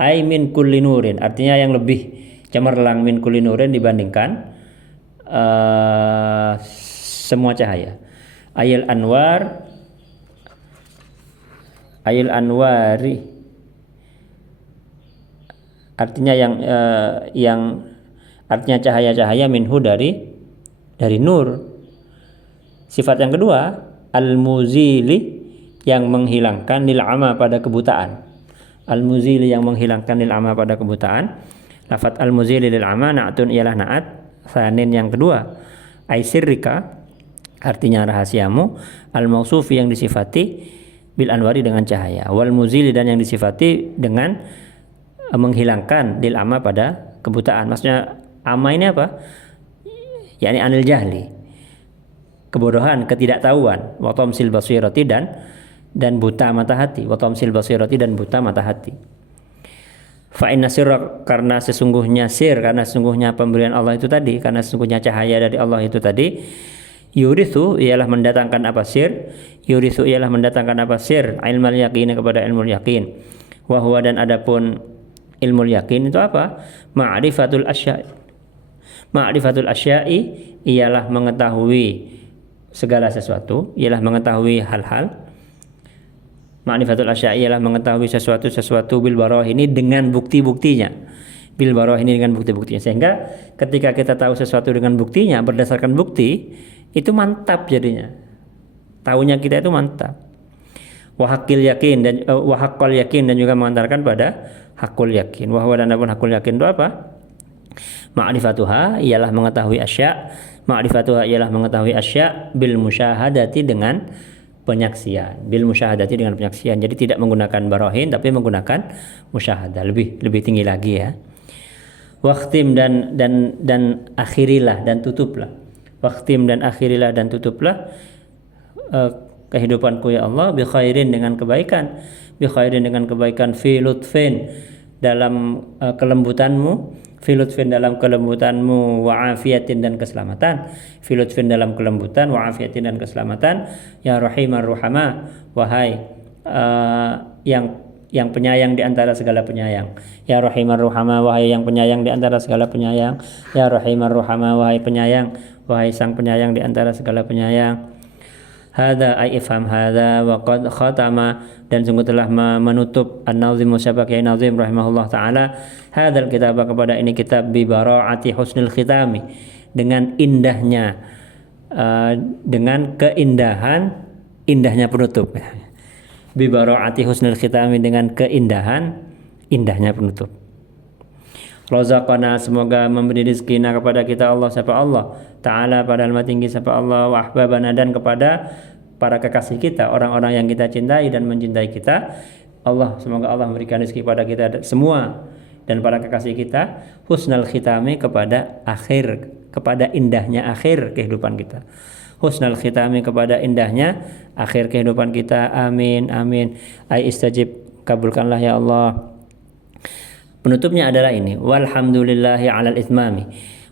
Ai min kulli nurin, artinya yang lebih cemerlang, min kulli nurin dibandingkan semua cahaya. Ayil anwari, artinya yang artinya cahaya-cahaya, minhu dari nur. Sifat yang kedua, al-muzili, yang menghilangkan lil ama, pada kebutaan. Al-muzili, yang menghilangkan lil ama, pada kebutaan. Lafaz al-muzili lil ama na'tun ialah na'at tsanin yang kedua. Ai sirrika, artinya rahasiamu. Al-mausufi, yang disifati bil anwari, dengan cahaya. Wal muzili, dan yang disifati dengan menghilangkan lil ama, pada kebutaan. Maksudnya ama ini apa? yakni anil jahli, kebodohan, ketidaktahuan. Wa tamsil basirati, dan buta mata hati. Wa tamsil basirati, dan buta mata hati. Fa inna sirra, karena sesungguhnya pemberian Allah itu tadi, karena sesungguhnya cahaya dari Allah itu tadi, yurithu ialah mendatangkan apa sir, ilmal yakin, kepada ilmu yakin. Wa huwa, dan adapun ilmu yakin itu apa? Ma'rifatul asya'i ialah mengetahui segala sesuatu, ialah mengetahui hal-hal. Ma'rifatul asya'i ialah mengetahui sesuatu bil barahini, dengan bukti-buktinya. Bil barahini, dengan bukti-buktinya. Sehingga ketika kita tahu sesuatu dengan buktinya, berdasarkan bukti, itu mantap jadinya. Tahunya kita itu mantap. Wa haqqal yakin, dan juga mengantarkan pada hakul yakin. Wa huwa, dan adapun hakul yakin itu apa? Ma'rifatuha ialah mengetahui asya. Ma'rifatuha ialah mengetahui asya bil musyahadati, dengan penyaksian. Bil musyahadati, dengan penyaksian. Jadi tidak menggunakan barahin, tapi menggunakan musyahadah. Lebih tinggi lagi ya. Waqtim, dan akhirilah, dan tutuplah. Waqtim, dan akhirilah, dan tutuplah kehidupanku ya Allah, bi khairin, dengan kebaikan. Bi khairin, dengan kebaikan, fi lutfin, dalam kelembutanmu. Fi lutfin, dalam kelembutanmu, wa afiyatin, dan keselamatan. Fi lutfin, dalam kelembutan, wa afiyatin, dan keselamatan. Ya rahimar ruhama, wahai yang penyayang di antara segala penyayang. Ya rahimar ruhama, wahai yang penyayang di antara segala penyayang. Ya rahimar ruhama, wahai penyayang, wahai sang penyayang di antara segala penyayang. Hadza ay ifham hadza wa qad khatama, dan sungguh telah menutup an-nazim Syabaki Nazim rahimahullah taala hadzal kitab, kepada ini kitab, bi bara'ati husnil khitami, dengan indahnya dengan keindahan indahnya penutup. Bi bara'ati husnil khitami, dengan keindahan indahnya penutup. Razaqana, semoga memberi rezeki kepada kita Allah, siapa Allah Ta'ala, padahal maha tinggi siapa Allah, wa ahbabana, dan kepada para kekasih kita, orang-orang yang kita cintai dan mencintai kita. Allah, semoga Allah memberikan rezeki kepada kita semua dan para kekasih kita, husnal khitami, kepada akhir, kepada indahnya akhir kehidupan kita. Husnal khitami, kepada indahnya akhir kehidupan kita. Amin amin. Ai istajib, kabulkanlah ya Allah. Penutupnya adalah ini, walhamdulillahi alal itmami,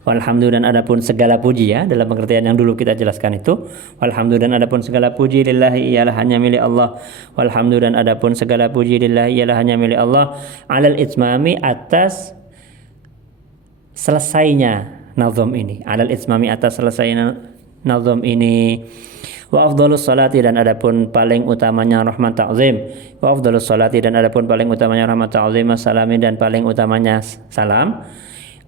Walhamdu dan adapun segala puji ya, dalam pengertian yang dulu kita jelaskan itu. Walhamdu dan adapun segala puji lillahi ialah hanya milik Allah. Walhamdu dan adapun segala puji lillahi ialah hanya milik Allah. Alal itmami atas selesainya nazam ini. Alal itmami atas selesainya nazam ini. Wa afdhalus salati dan adapun paling utamanya rahmat ta'zim. Wa afdhalus salati dan adapun paling utamanya rahmat ta'zim salami dan paling utamanya salam.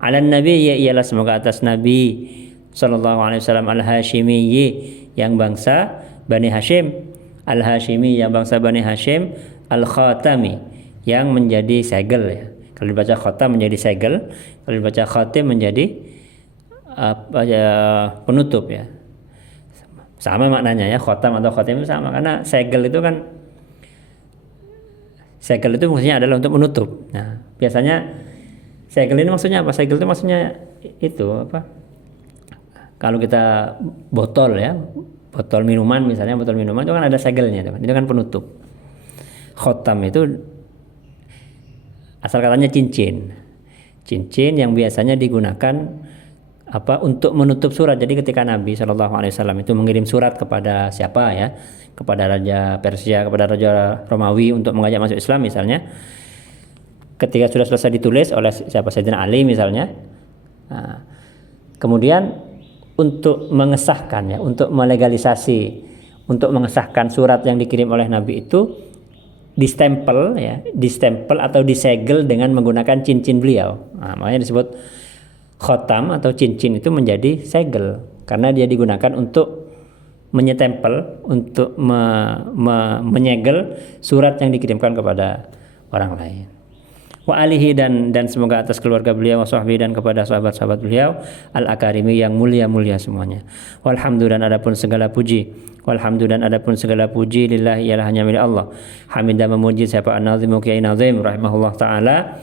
Alan nabi ialah semoga atas Nabi sallallahu alaihi wasallam al-Hashimiyyi yang bangsa Bani Hashim, al-Hashimi yang bangsa Bani Hashim, al-Khatami yang menjadi segel ya. Kalau dibaca khatam menjadi segel, kalau dibaca khatim menjadi penutup ya. Sama maknanya ya, khotam atau khotim itu sama, karena segel itu kan, segel itu fungsinya adalah untuk menutup. Nah, biasanya segel ini maksudnya apa? Segel itu maksudnya itu apa? Kalau kita botol ya, botol minuman misalnya, botol minuman itu kan ada segelnya, itu kan penutup. Khotam itu asal katanya cincin. Cincin yang biasanya digunakan untuk menutup surat. Jadi ketika Nabi SAW itu mengirim surat kepada siapa ya, kepada Raja Persia, kepada Raja Romawi untuk mengajak masuk Islam misalnya, ketika sudah selesai ditulis oleh siapa, Sayyidina Ali misalnya, nah, kemudian untuk mengesahkan ya, untuk melegalisasi, untuk mengesahkan surat yang dikirim oleh Nabi itu distempel ya, distempel atau disegel dengan menggunakan cincin beliau. Nah, makanya disebut khotam atau cincin itu menjadi segel karena dia digunakan untuk menyetempel, untuk menyegel surat yang dikirimkan kepada orang lain. Wa alihi dan semoga atas keluarga beliau, wa sahbihi dan kepada sahabat-sahabat beliau, al-akarimi yang mulia-mulia semuanya. Walhamdu dan adapun segala puji, walhamdu dan adapun segala puji lillahi ialah hanya milik Allah. Hamidah memuji siapa an-nazimu Kiai Nazim rahimahullah taala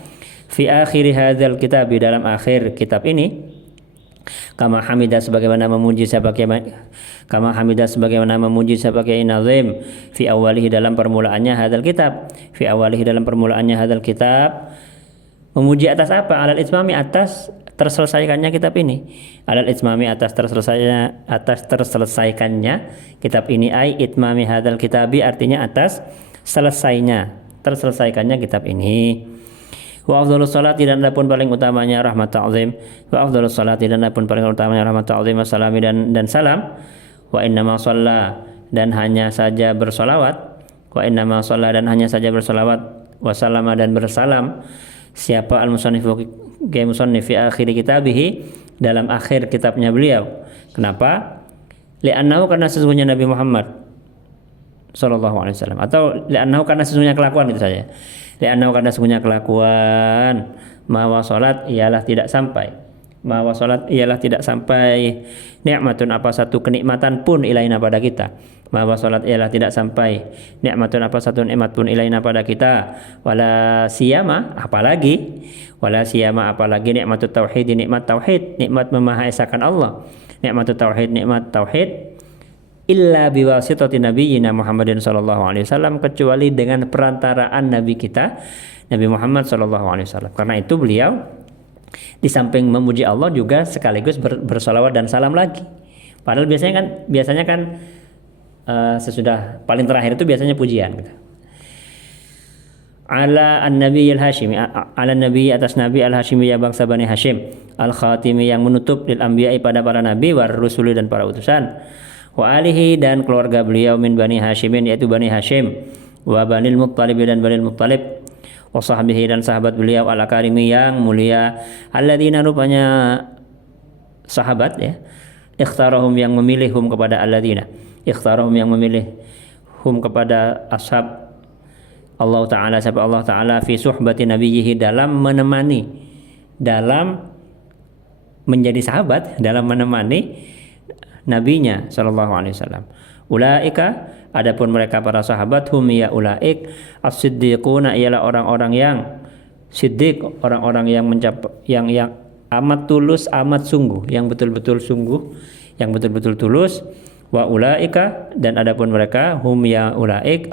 fi akhir hadzal kitab, di dalam akhir kitab ini, kama hamidah sebagaimana memuji sebagai Nazim fi awalihi dalam permulaannya hadzal kitab, fi awalihi dalam permulaannya hadzal kitab, memuji atas apa? Alal itmami atas terselesaikannya kitab ini, alal itmami atas terselesaikannya kitab ini, ai itmami hadzal kitabi artinya atas terselesaikannya kitab ini. Wa afdhalus salati dan adapun paling utamanya rahmat ta'zim, wa afdhalus salati dan adapun paling utamanya rahmat ta'zim wassalami dan salam. Wa innama shalla dan hanya saja bersolawat, wa innama shalla dan hanya saja bersolawat, wa sallama dan bersalam siapa al-musannifu Kiai Musannif fi akhir kitabihi dalam akhir kitabnya beliau. Kenapa? Li'annahu karena sesungguhnya Nabi Muhammad sallallahu alaihi wasallam, atau li'annahu karena sesungguhnya kelakuan itu saja. Li'annahu karena sesungguhnya kelakuan, mawa salat ialah tidak sampai. Mawa salat ialah tidak sampai nikmatun apa satu kenikmatan pun ilaina pada kita. Mawa salat ialah tidak sampai nikmatun apa satu nikmat pun ilaina pada kita. Wala siyama apalagi nikmatut tauhid, nikmat tauhid, nikmat memahaesakan Allah. Nikmatut tauhid, nikmat tauhid illa biwasitati nabiyyina Muhammadin sallallahu alaihi wasallam, kecuali dengan perantaraan nabi kita Nabi Muhammad sallallahu alaihi wasallam. Karena itu beliau di samping memuji Allah juga sekaligus bersolawat dan salam lagi. Padahal biasanya kan sesudah paling terakhir itu biasanya pujian gitu. Ala an-nabi al-hashimi, ala nabi atas nabi al-hashimi ya bangsa Bani Hashim, al-khatimi yang menutup lil anbiya'i pada para nabi, war rusuli dan para utusan, wa alihi dan keluarga beliau min Bani Hashimin yaitu Bani Hashim, wa Banil Muttalib dan Banil Muttalib, wa sahbihi dan sahabat beliau al-akarimi yang mulia, alladzina rupanya sahabat ya, ikhtarahum yang memilih hum kepada alladzina, ikhtarahum yang memilih hum kepada ashab Allah Ta'ala, siapa Allah Ta'ala fi suhbati nabiyyihi dalam menemani, dalam menjadi sahabat, dalam menemani nabinya sallallahu alaihi wasallam. Ulaika adapun mereka para sahabat, hum ya ulaik as-siddiquna ialah orang-orang yang siddiq, orang-orang yang yang amat tulus, amat sungguh, yang betul-betul sungguh, yang betul-betul tulus. Wa ulaika dan adapun mereka, hum ya ulaik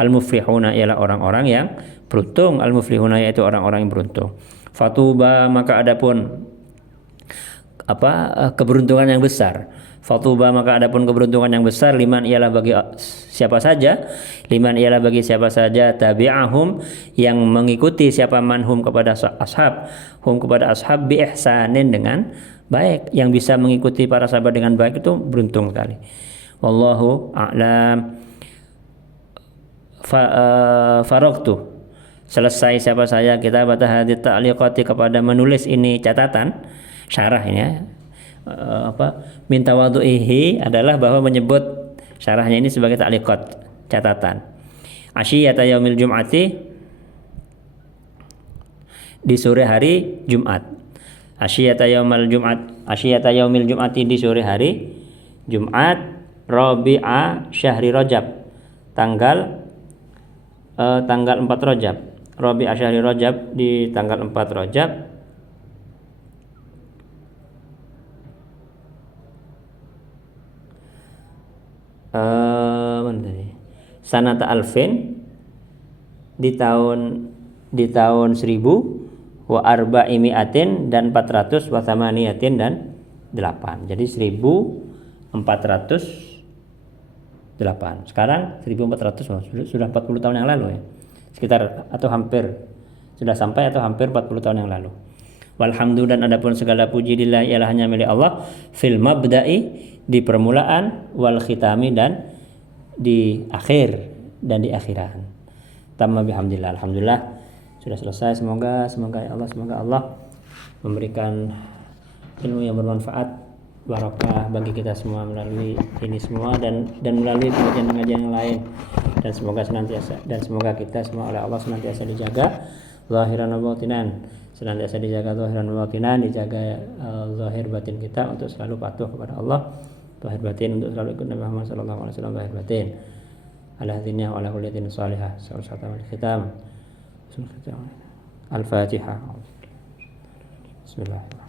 al-muflihuna ialah orang-orang yang beruntung, al-muflihuna yaitu orang-orang yang beruntung. Fatuba maka adapun keberuntungan yang besar. Fatuba, maka adapun keberuntungan yang besar, liman ialah bagi siapa saja, tabi'ahum, yang mengikuti siapa manhum kepada ashab bi ihsanin, dengan baik, yang bisa mengikuti para sahabat dengan baik itu beruntung sekali. Wallahu a'lam. Faraqtu, selesai siapa saya kita hadits ta'liqati, kepada menulis ini catatan syarah ini ya. Min tawadhu'ihi adalah bahwa menyebut syarahnya ini sebagai ta'liqat, catatan. Asyiyata yaumil jum'ati, di sore hari Jumat. Asyiyata yaumil jum'ati, di sore hari Jumat. Rabi'a syahri Rajab, tanggal 4 Rajab. Rabi'a syahri Rajab, di tanggal 4 Rajab. Sanata alfin, di tahun 1000, wa arba'imiatin, dan 400, wa thamaniyatin, dan 8. Jadi 1408. Sekarang 1400, sudah 40 tahun yang lalu ya. Sekitar atau hampir sudah sampai atau hampir 40 tahun yang lalu. Walhamdu, dan adapun segala puji lillahi, ialah hanya milik Allah, fil mabda'i, di permulaan, wal khitami, dan di akhir dan di akhiran. Tamma bihamdillah. Alhamdulillah sudah selesai. Semoga Allah memberikan ilmu yang bermanfaat, barakah bagi kita semua melalui ini semua dan melalui pengajian-pengajian yang lain, dan semoga kita semua oleh Allah senantiasa dijaga zahiran wa batinan, dijaga zahir batin kita untuk selalu patuh kepada Allah, zahir batin untuk selalu ikut Nabi Muhammad sallallahu alaihi wasallam, zahir batin ala hadhihi wa ala kulli din salihah. Khitam Al-Fatihah. Bismillahirrahmanirrahim.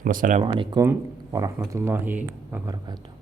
Wassalamualaikum warahmatullahi wabarakatuh.